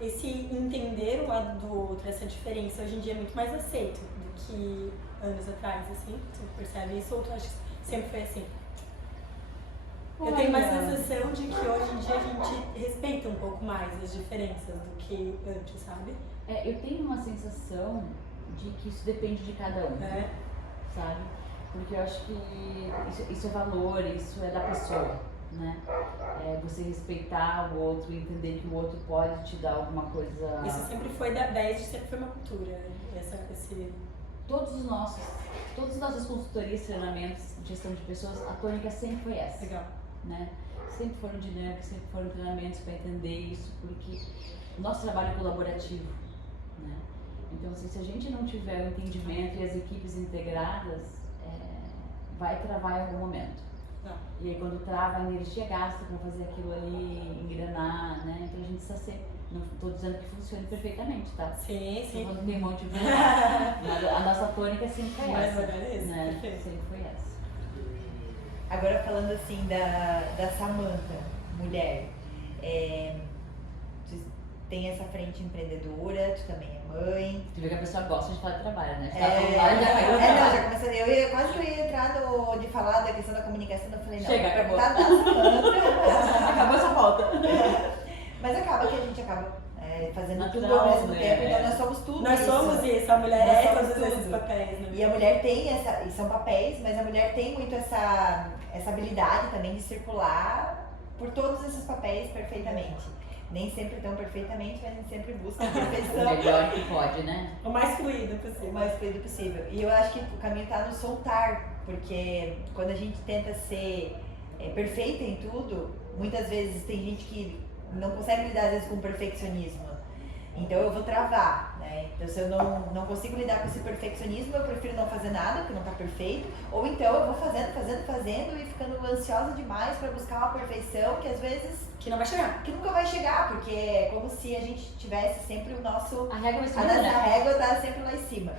esse entender o lado do outro, essa diferença, hoje em dia é muito mais aceito do que anos atrás, assim? Tu percebe isso ou tu acha que sempre foi assim? Eu tenho uma sensação de que hoje em dia a gente respeita um pouco mais as diferenças do que antes, sabe? Eu tenho uma sensação de que isso depende de cada um, sabe? Porque eu acho que isso é valor, isso é da pessoa, né? Você respeitar o outro, entender que o outro pode te dar alguma coisa... Isso sempre foi da ESG, sempre foi uma cultura, Todas as nossas consultorias, treinamentos, gestão de pessoas, a tônica sempre foi essa. Legal. Né? Sempre foram dinâmicas, sempre foram treinamentos para entender isso, porque o nosso trabalho é colaborativo, né? Então, se a gente não tiver o entendimento e as equipes integradas, vai travar em algum momento. E aí, quando trava, a energia gasta para fazer aquilo ali engrenar, né? Então, a gente precisa ser... Não estou dizendo que funcione perfeitamente, tá? Sim. Quando tem um monte de mas a nossa tônica sempre foi essa, né? Sempre foi essa. Agora falando assim da Samantha, mulher, tu tem essa frente empreendedora, tu também é mãe. Tu vê que a pessoa gosta de falar de trabalho, né? Já comecei, quase que eu ia entrar de falar da questão da comunicação, eu falei, não, chega, acabou. Da Samantha. Acabou essa pauta. Mas acaba que a gente acaba fazendo natural, tudo ao mesmo né? tempo, então nós somos tudo Nós isso. somos isso, a mulher Nós todos somos esses tudo. papéis, né? E a mulher tem e são papéis, mas a mulher tem muito essa habilidade também de circular por todos esses papéis perfeitamente. Nem sempre tão perfeitamente, mas a gente sempre busca a perfeição. O melhor que pode, né? O mais fluido possível. O mais fluido possível. E eu acho que o caminho está no soltar, porque quando a gente tenta ser perfeita em tudo, muitas vezes tem gente que não consegue lidar às vezes com o perfeccionismo. Então eu vou travar, né? Então se eu não consigo lidar com esse perfeccionismo, eu prefiro não fazer nada, porque não está perfeito. Ou então eu vou fazendo e ficando ansiosa demais para buscar uma perfeição que às vezes... Que não vai chegar. Que nunca vai chegar, porque é como se a gente tivesse sempre o nosso... A régua vai A nossa régua tá sempre lá em cima.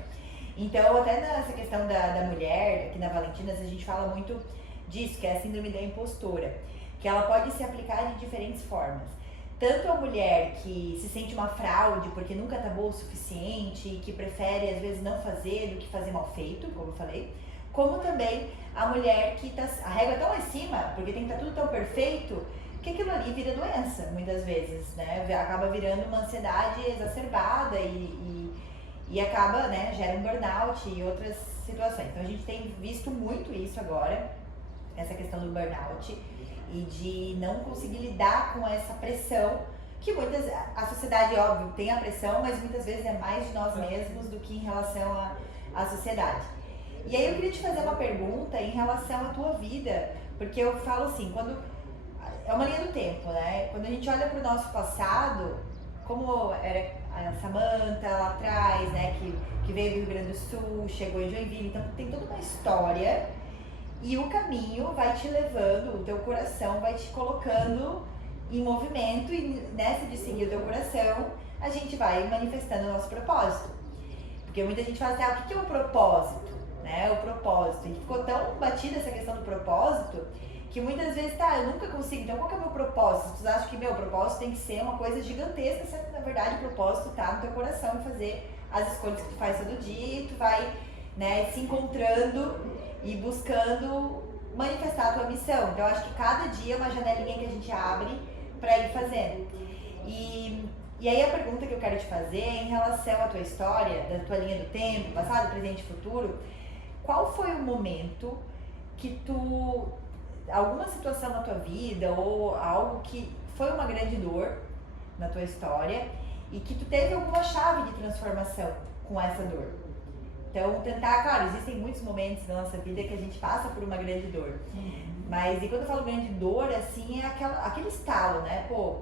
Então até nessa questão da mulher, aqui na Valentinas, a gente fala muito disso, que é a síndrome da impostora. Que ela pode se aplicar de diferentes formas. Tanto a mulher que se sente uma fraude porque nunca tá boa o suficiente e que prefere às vezes não fazer do que fazer mal feito, como eu falei, como também a mulher que a régua é tão lá em cima, porque tem que estar tudo tão perfeito, que que aquilo ali vira doença, muitas vezes, né? Acaba virando uma ansiedade exacerbada e acaba, né, gera um burnout e outras situações. Então a gente tem visto muito isso agora, essa questão do burnout e de não conseguir lidar com essa pressão que a sociedade, óbvio, tem a pressão, mas muitas vezes é mais de nós mesmos do que em relação à sociedade. E aí eu queria te fazer uma pergunta em relação à tua vida, porque eu falo assim, quando é uma linha do tempo, né? Quando a gente olha para o nosso passado, como era a Samantha lá atrás, né? Que veio do Rio Grande do Sul, chegou em Joinville, então tem toda uma história e o caminho vai te levando, o teu coração vai te colocando em movimento e nessa de seguir o teu coração, a gente vai manifestando o nosso propósito. Porque muita gente fala assim, o que é o propósito? Né? O propósito. E ficou tão batida essa questão do propósito que muitas vezes, eu nunca consigo, então qual que é o meu propósito? As pessoas acham que meu propósito tem que ser uma coisa gigantesca, sendo que na verdade o propósito tá no teu coração e fazer as escolhas que tu faz todo dia e tu vai, né, se encontrando e buscando manifestar a tua missão. Então eu acho que cada dia é uma janelinha que a gente abre para ir fazendo. E aí a pergunta que eu quero te fazer é em relação à tua história, da tua linha do tempo, passado, presente e futuro, qual foi o momento que alguma situação na tua vida ou algo que foi uma grande dor na tua história e que tu teve alguma chave de transformação com essa dor? Então tentar, claro, existem muitos momentos na nossa vida que a gente passa por uma grande dor. Mas, e quando eu falo grande dor, assim, é aquele estalo, né? Pô,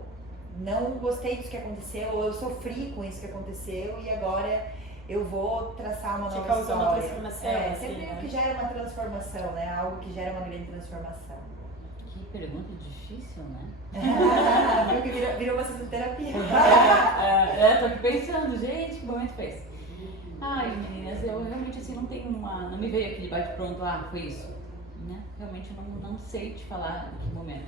não gostei disso que aconteceu, ou eu sofri com isso que aconteceu e agora eu vou traçar uma nova história. Uma transformação. Sempre o que gera uma transformação, né? Algo que gera uma grande transformação. Que pergunta difícil, né? Viu que virou uma sessão de terapia. Tô aqui pensando, gente, que momento foi esse? Ai, meninas, eu realmente assim não tenho não me veio aquele bate-pronto, foi isso. Né? Realmente eu não sei te falar em que momento.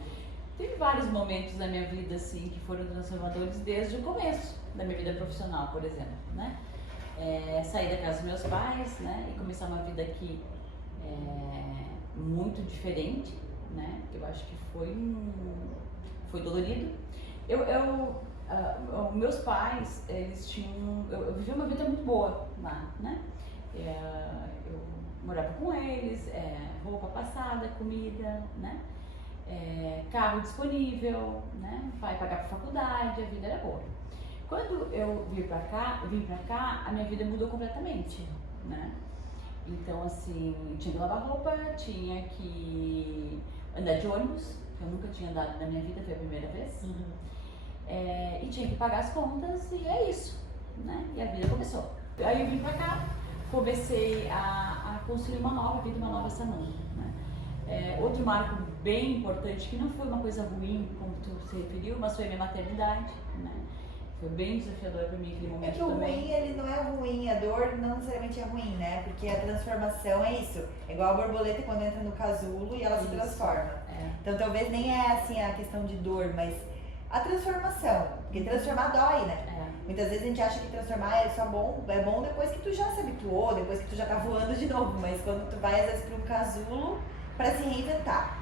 Teve vários momentos na minha vida assim que foram transformadores desde o começo da minha vida profissional, por exemplo, né? Sair da casa dos meus pais, né? E começar uma vida aqui muito diferente, né? Eu acho que foi dolorido. Meus pais, eles tinham... Eu vivi uma vida muito boa lá, né? Eu morava com eles, roupa passada, comida, né? Carro disponível, né? Pai pagava faculdade, a vida era boa. Quando eu vim pra cá, a minha vida mudou completamente, né? Então, assim, tinha que lavar roupa, tinha que andar de ônibus, que eu nunca tinha andado na minha vida, foi a primeira vez. E tinha que pagar as contas e é isso, né? E a vida começou. Aí eu vim pra cá, comecei a construir uma nova vida, uma nova Samantha, né? Outro marco bem importante, que não foi uma coisa ruim, como tu se referiu, mas foi a minha maternidade, né? Foi bem desafiador para mim aquele momento que o também. ruim, ele não é ruim, a dor não necessariamente é ruim, né? Porque a transformação é isso. É igual a borboleta quando entra no casulo e ela se transforma. Então talvez nem é assim a questão de dor, mas a transformação. Porque transformar dói, né? Muitas vezes a gente acha que transformar é só bom, é bom depois que tu já se habituou, depois que tu já tá voando de novo. Mas quando tu vai às vezes para um casulo para se reinventar.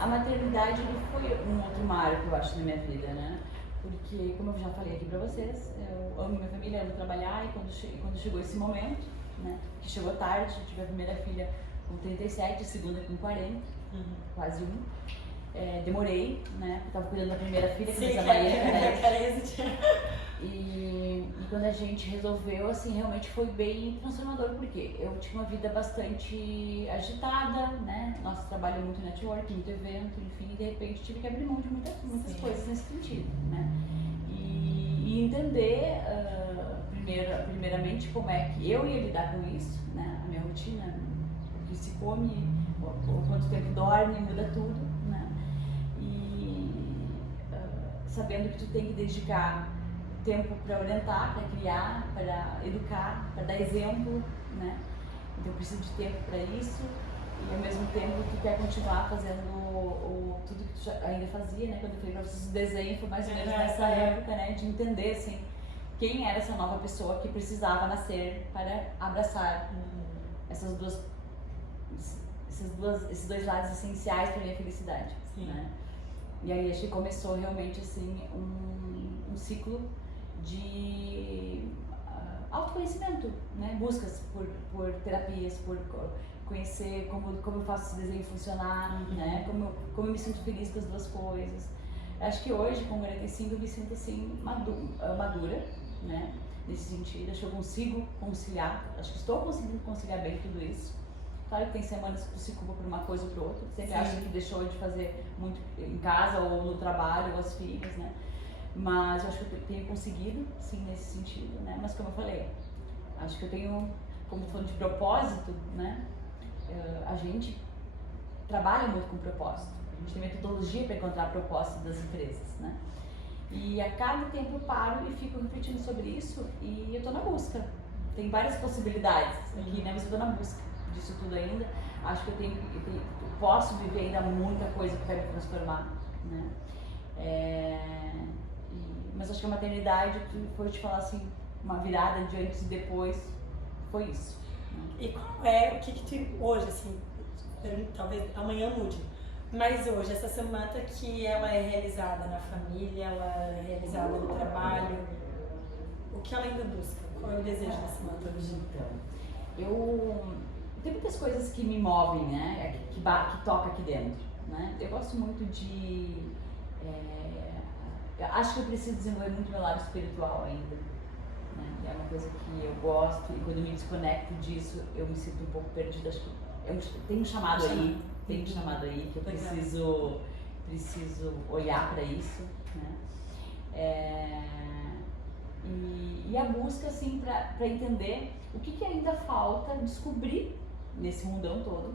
A maternidade foi um outro marco, eu acho, na minha vida, né? Porque, como eu já falei aqui pra vocês, eu amo minha família, amo trabalhar e quando chegou esse momento, né, que chegou tarde, tive a primeira filha com 37, a segunda com 40, quase demorei, né, eu tava cuidando da primeira filha, que Sim, a Maria, e quando a gente resolveu, assim, realmente foi bem transformador, porque eu tinha uma vida bastante agitada, né, nosso trabalho é muito network, muito evento, enfim, e de repente tive que abrir mão de muitas coisas nesse sentido, né, e entender, primeiramente, como é que eu ia lidar com isso, né, a minha rotina, o que se come, o quanto tempo dorme, muda tudo, né, e sabendo que tu tem que dedicar tempo para orientar, para criar, para educar, para dar exemplo, né? Então eu preciso de tempo para isso e ao mesmo tempo tu quer continuar fazendo tudo que tu já ainda fazia, né? Quando eu falei para vocês o desenho foi mais ou menos nessa época, né? De entender assim quem era essa nova pessoa que precisava nascer para abraçar esses dois lados essenciais para minha felicidade, né? E aí acho que começou realmente assim um ciclo de autoconhecimento, né? Buscas por terapias, por conhecer como eu faço esse desenho funcionar, né? Como eu me sinto feliz com as duas coisas. Acho que hoje, com 45, eu me sinto assim madura, né? Nesse sentido, acho que eu consigo conciliar, acho que estou conseguindo conciliar bem tudo isso. Claro que tem semanas que tu se culpa por uma coisa ou por outra, sempre acha que deixou de fazer muito em casa ou no trabalho, ou as filhas, né? Mas eu acho que eu tenho conseguido, sim, nesse sentido, né? Mas como eu falei, acho que eu tenho, como tu falando de propósito, né? A gente trabalha muito com propósito. A gente tem metodologia para encontrar propósito das empresas, né? E a cada tempo eu paro e fico refletindo sobre isso e eu tô na busca. Tem várias possibilidades aqui, né? Mas eu tô na busca disso tudo ainda. Acho que eu posso viver ainda muita coisa que vai me transformar, né? Mas acho que a maternidade, foi te falar assim, uma virada de antes e depois, foi isso. Né? E qual é, o que tu hoje, assim, talvez amanhã mude, mas hoje, essa Samantha que ela é realizada na família, ela é realizada no trabalho, o que ela ainda busca? Qual é o desejo da Samantha hoje? Então, tem muitas coisas que me movem, né, que toca aqui dentro, né? Eu gosto muito de... eu acho que eu preciso desenvolver muito meu lado espiritual ainda, né? É uma coisa que eu gosto e quando eu me desconecto disso, eu me sinto um pouco perdida. Acho que tem um chamado aí, que eu preciso olhar para isso, né? E a busca, assim, para entender o que ainda falta descobrir nesse mundão todo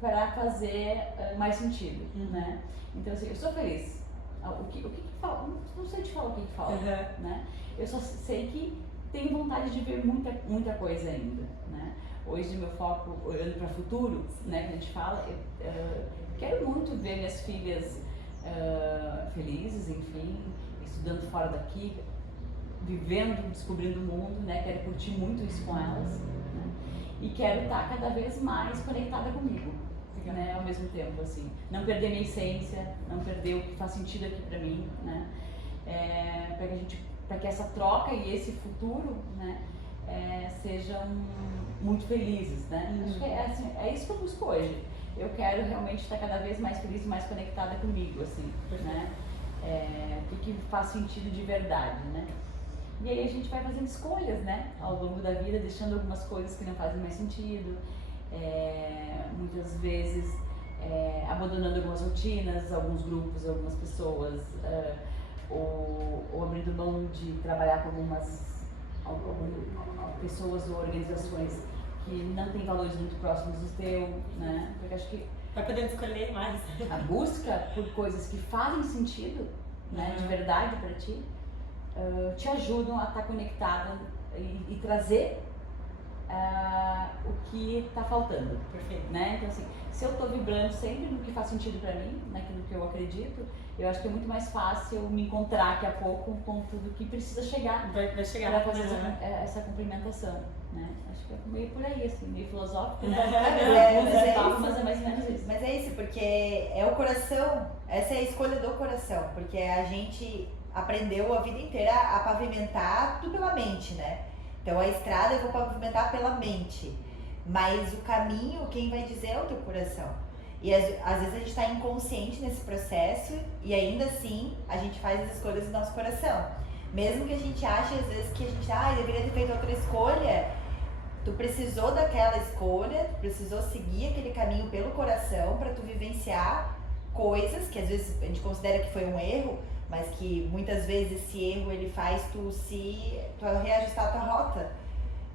para fazer mais sentido, né? Então, assim, eu sou feliz. O que falta? Não sei te falar o que falta, né? Eu só sei que tenho vontade de ver muita coisa ainda, né? Hoje meu foco, olhando para o futuro, né, que a gente fala, eu quero muito ver minhas filhas felizes, enfim, estudando fora daqui, vivendo, descobrindo o mundo, né? Quero curtir muito isso com elas, né? E quero estar cada vez mais conectada comigo, né? Ao mesmo tempo, assim, não perder minha essência, não perder o que faz sentido aqui para mim, né? Para que essa troca e esse futuro, né, sejam muito felizes, né? Acho que assim, é isso que eu busco hoje. Eu quero realmente estar cada vez mais feliz e mais conectada comigo, assim, né? O que faz sentido de verdade, né? E aí a gente vai fazendo escolhas, né, ao longo da vida, deixando algumas coisas que não fazem mais sentido, muitas vezes abandonando algumas rotinas, alguns grupos, algumas pessoas, ou abrindo mão de trabalhar com algumas pessoas ou organizações que não têm valores muito próximos do teu, né? Porque acho que vai podendo escolher mais. A busca por coisas que fazem sentido, né, de verdade para ti, te ajudam a estar conectada e trazer o que está faltando. Perfeito. Né? Então, assim, se eu estou vibrando sempre no que faz sentido para mim, naquilo que eu acredito, eu acho que é muito mais fácil me encontrar daqui a pouco com tudo que precisa chegar. Vai chegar para fazer essa complementação. Né? Acho que é meio por aí, assim, meio filosófico, né? Mas é mais ou menos isso. Mas é isso, porque é o coração, essa é a escolha do coração, porque a gente aprendeu a vida inteira a pavimentar tudo pela mente, né? Então a estrada eu vou pavimentar pela mente, mas o caminho, quem vai dizer é o teu coração. E às vezes a gente está inconsciente nesse processo e ainda assim a gente faz as escolhas do nosso coração. Mesmo que a gente ache às vezes que a gente deveria ter feito outra escolha, tu precisou daquela escolha, tu precisou seguir aquele caminho pelo coração para tu vivenciar coisas que às vezes a gente considera que foi um erro, mas que muitas vezes esse erro ele faz tu reajustar a tua rota,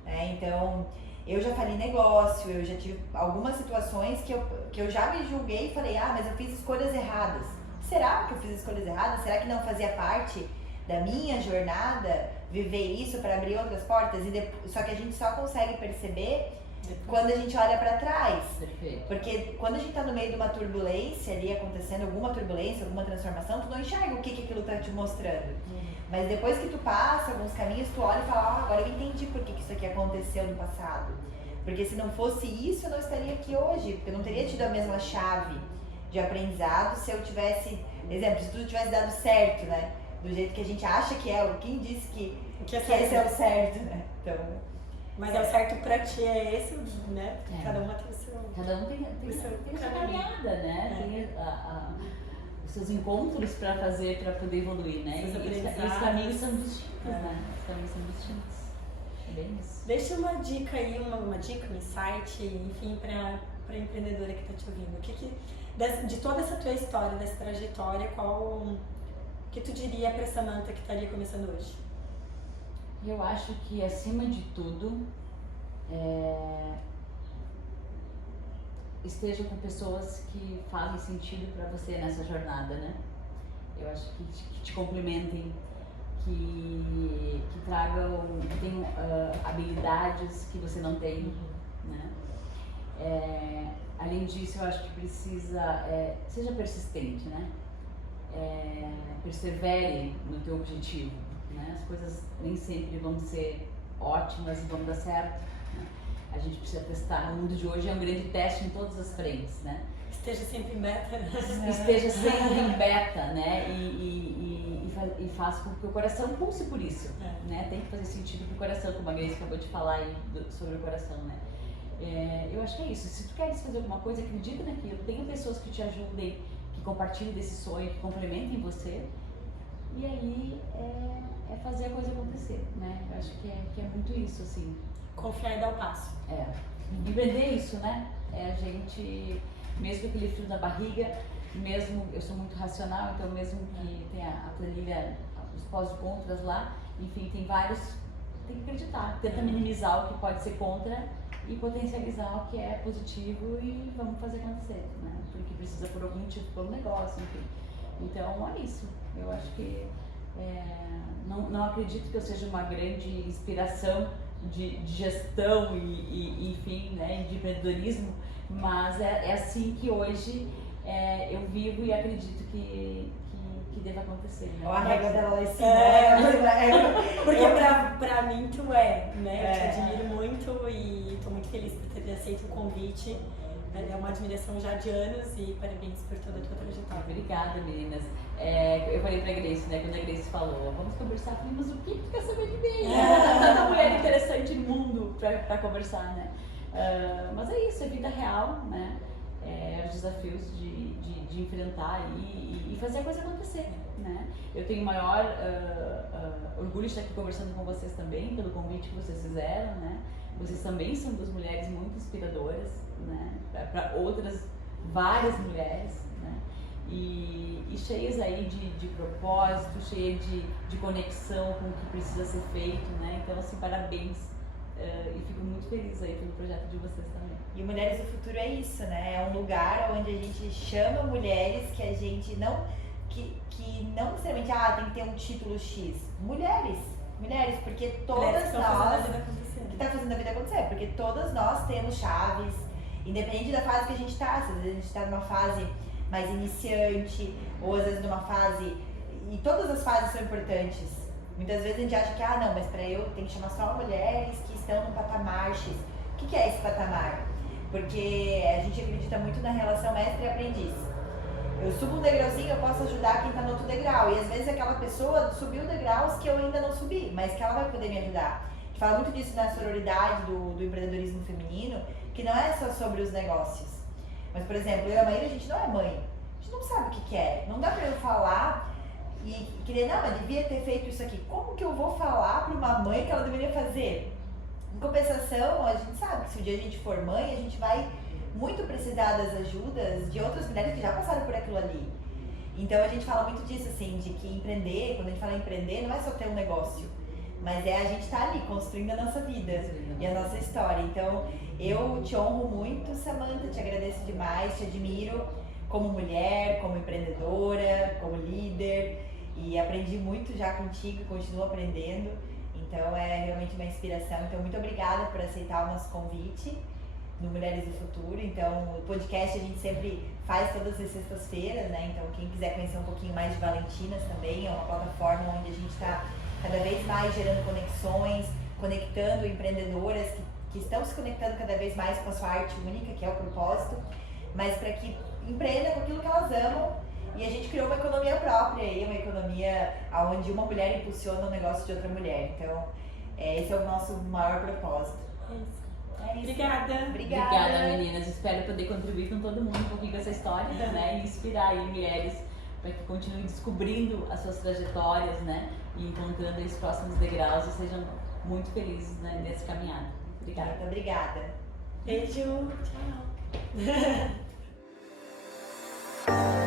né? Então, eu já falei negócio, eu já tive algumas situações que eu já me julguei e falei, mas eu fiz escolhas erradas. Será que eu fiz escolhas erradas? Será que não fazia parte da minha jornada viver isso para abrir outras portas? Só que a gente só consegue perceber quando a gente olha para trás. Perfeito. Porque quando a gente tá no meio de uma turbulência ali acontecendo, alguma turbulência, alguma transformação, tu não enxerga o que aquilo tá te mostrando. Mas depois que tu passa alguns caminhos, tu olha e fala, agora eu entendi por que isso aqui aconteceu no passado. Porque se não fosse isso, eu não estaria aqui hoje, porque eu não teria tido a mesma chave de aprendizado se eu tivesse, exemplo, se tudo tivesse dado certo, né? Do jeito que a gente acha que é, quem disse que esse é o certo, né? Então, mas é o certo pra ti, é esse, né? É. Cada uma tem o seu. Cada um tem a sua caminhada, né? Tem os seus encontros para fazer, para poder evoluir, né? E os caminhos são distintos, né? Os caminhos são distintos. É bem isso. Deixa uma dica aí, uma dica, um insight, enfim, pra empreendedora que tá te ouvindo. De toda essa tua história, dessa trajetória, o que tu diria pra Samantha que estaria começando hoje? Eu acho que, acima de tudo, esteja com pessoas que fazem sentido para você nessa jornada, né? Eu acho que te complementem, que tragam, que tenham habilidades que você não tem, né? Além disso, eu acho que precisa, seja persistente, né? Persevere no teu objetivo, né? As coisas nem sempre vão ser ótimas e vão dar certo, né? A gente precisa testar. No mundo de hoje é um grande teste em todas as frentes, né? Esteja sempre em beta. Esteja sempre em beta, né? E faça com que o coração pulse por isso, né? Tem que fazer sentido pro coração, como a Grace acabou de falar aí sobre o coração, né? Eu acho que é isso. Se tu queres fazer alguma coisa, acredita naquilo. Tenha pessoas que te ajudem, que compartilhem desse sonho, que complementem você. E aí é fazer a coisa acontecer, né? Eu acho que é muito isso, assim. Confiar e dar o passo. Empreender isso, né? A gente, mesmo com aquele frio na barriga, mesmo, eu sou muito racional, então mesmo que tenha a planilha, os pós e contras lá, enfim, tem vários, tem que acreditar, tenta minimizar o que pode ser contra e potencializar o que é positivo e vamos fazer acontecer, né? Porque precisa por algum motivo, por um negócio, enfim. Então é isso, eu acho que não acredito que eu seja uma grande inspiração de gestão e enfim, né, de empreendedorismo, mas é assim que hoje eu vivo e acredito que deva acontecer, né? A régua dela lá em cima. Porque pra mim tu né? Eu te admiro muito e tô muito feliz por ter aceito o convite. É uma admiração já de anos e parabéns por toda a tua trajetória. Obrigada, meninas. Eu falei pra Grace, né, quando a Grace falou, vamos conversar, eu falei, mas o que tu quer saber de mim? Tanta mulher interessante no mundo pra conversar, né? Mas é isso, é vida real, né? Os desafios de enfrentar e fazer a coisa acontecer, né? Eu tenho o maior orgulho de estar aqui conversando com vocês também, pelo convite que vocês fizeram, né? Vocês também são duas mulheres muito inspiradoras, né? Para outras várias mulheres, né? E cheias aí de propósito, cheias de conexão com o que precisa ser feito, né? Então, assim, parabéns. E fico muito feliz aí pelo projeto de vocês também. E o Mulheres do Futuro é isso, né? É um lugar onde a gente chama mulheres que a gente não... que não necessariamente, tem que ter um título X. Mulheres, porque todas nós... que tá fazendo a vida acontecer, porque todas nós temos chaves, independente da fase que a gente tá. Às vezes a gente tá numa fase mais iniciante, ou às vezes numa fase... E todas as fases são importantes. Muitas vezes a gente acha que, não, mas para eu tem que chamar só mulheres que estão no patamar X. O que é esse patamar? Porque a gente acredita muito na relação mestre e aprendiz. Eu subo um degrauzinho, eu posso ajudar quem está no outro degrau. E às vezes aquela pessoa subiu degraus que eu ainda não subi, mas que ela vai poder me ajudar. A gente fala muito disso na sororidade do empreendedorismo feminino, que não é só sobre os negócios. Mas, por exemplo, eu e a Maíra, a gente não é mãe. A gente não sabe o que quer. Não dá para eu falar... E querer, não, mas devia ter feito isso aqui. Como que eu vou falar para uma mãe que ela deveria fazer? Em compensação, a gente sabe que se um dia a gente for mãe, a gente vai muito precisar das ajudas de outras mulheres que já passaram por aquilo ali. Então a gente fala muito disso, assim, de que empreender, quando a gente fala em empreender, não é só ter um negócio, mas a gente tá ali construindo a nossa vida e a nossa história. Então eu te honro muito, Samantha, te agradeço demais, te admiro como mulher, como empreendedora, como líder. E aprendi muito já contigo e continuo aprendendo, então é realmente uma inspiração. Então muito obrigada por aceitar o nosso convite no Mulheres do Futuro. Então o podcast a gente sempre faz todas as sextas-feiras, né? Então quem quiser conhecer um pouquinho mais de Valentinas também, é uma plataforma onde a gente está cada vez mais gerando conexões, conectando empreendedoras que estão se conectando cada vez mais com a sua arte única, que é o propósito, mas para que empreendam com aquilo que elas amam. E a gente criou uma economia própria aí, uma economia onde uma mulher impulsiona o negócio de outra mulher. Então, esse é o nosso maior propósito. É isso. Obrigada. Obrigada, meninas. Espero poder contribuir com todo mundo um pouquinho com essa história, né? E inspirar aí mulheres para que continuem descobrindo as suas trajetórias, né? E encontrando os próximos degraus e sejam muito felizes, né, nessa caminhada. Obrigada. Muito obrigada. Beijo. Tchau.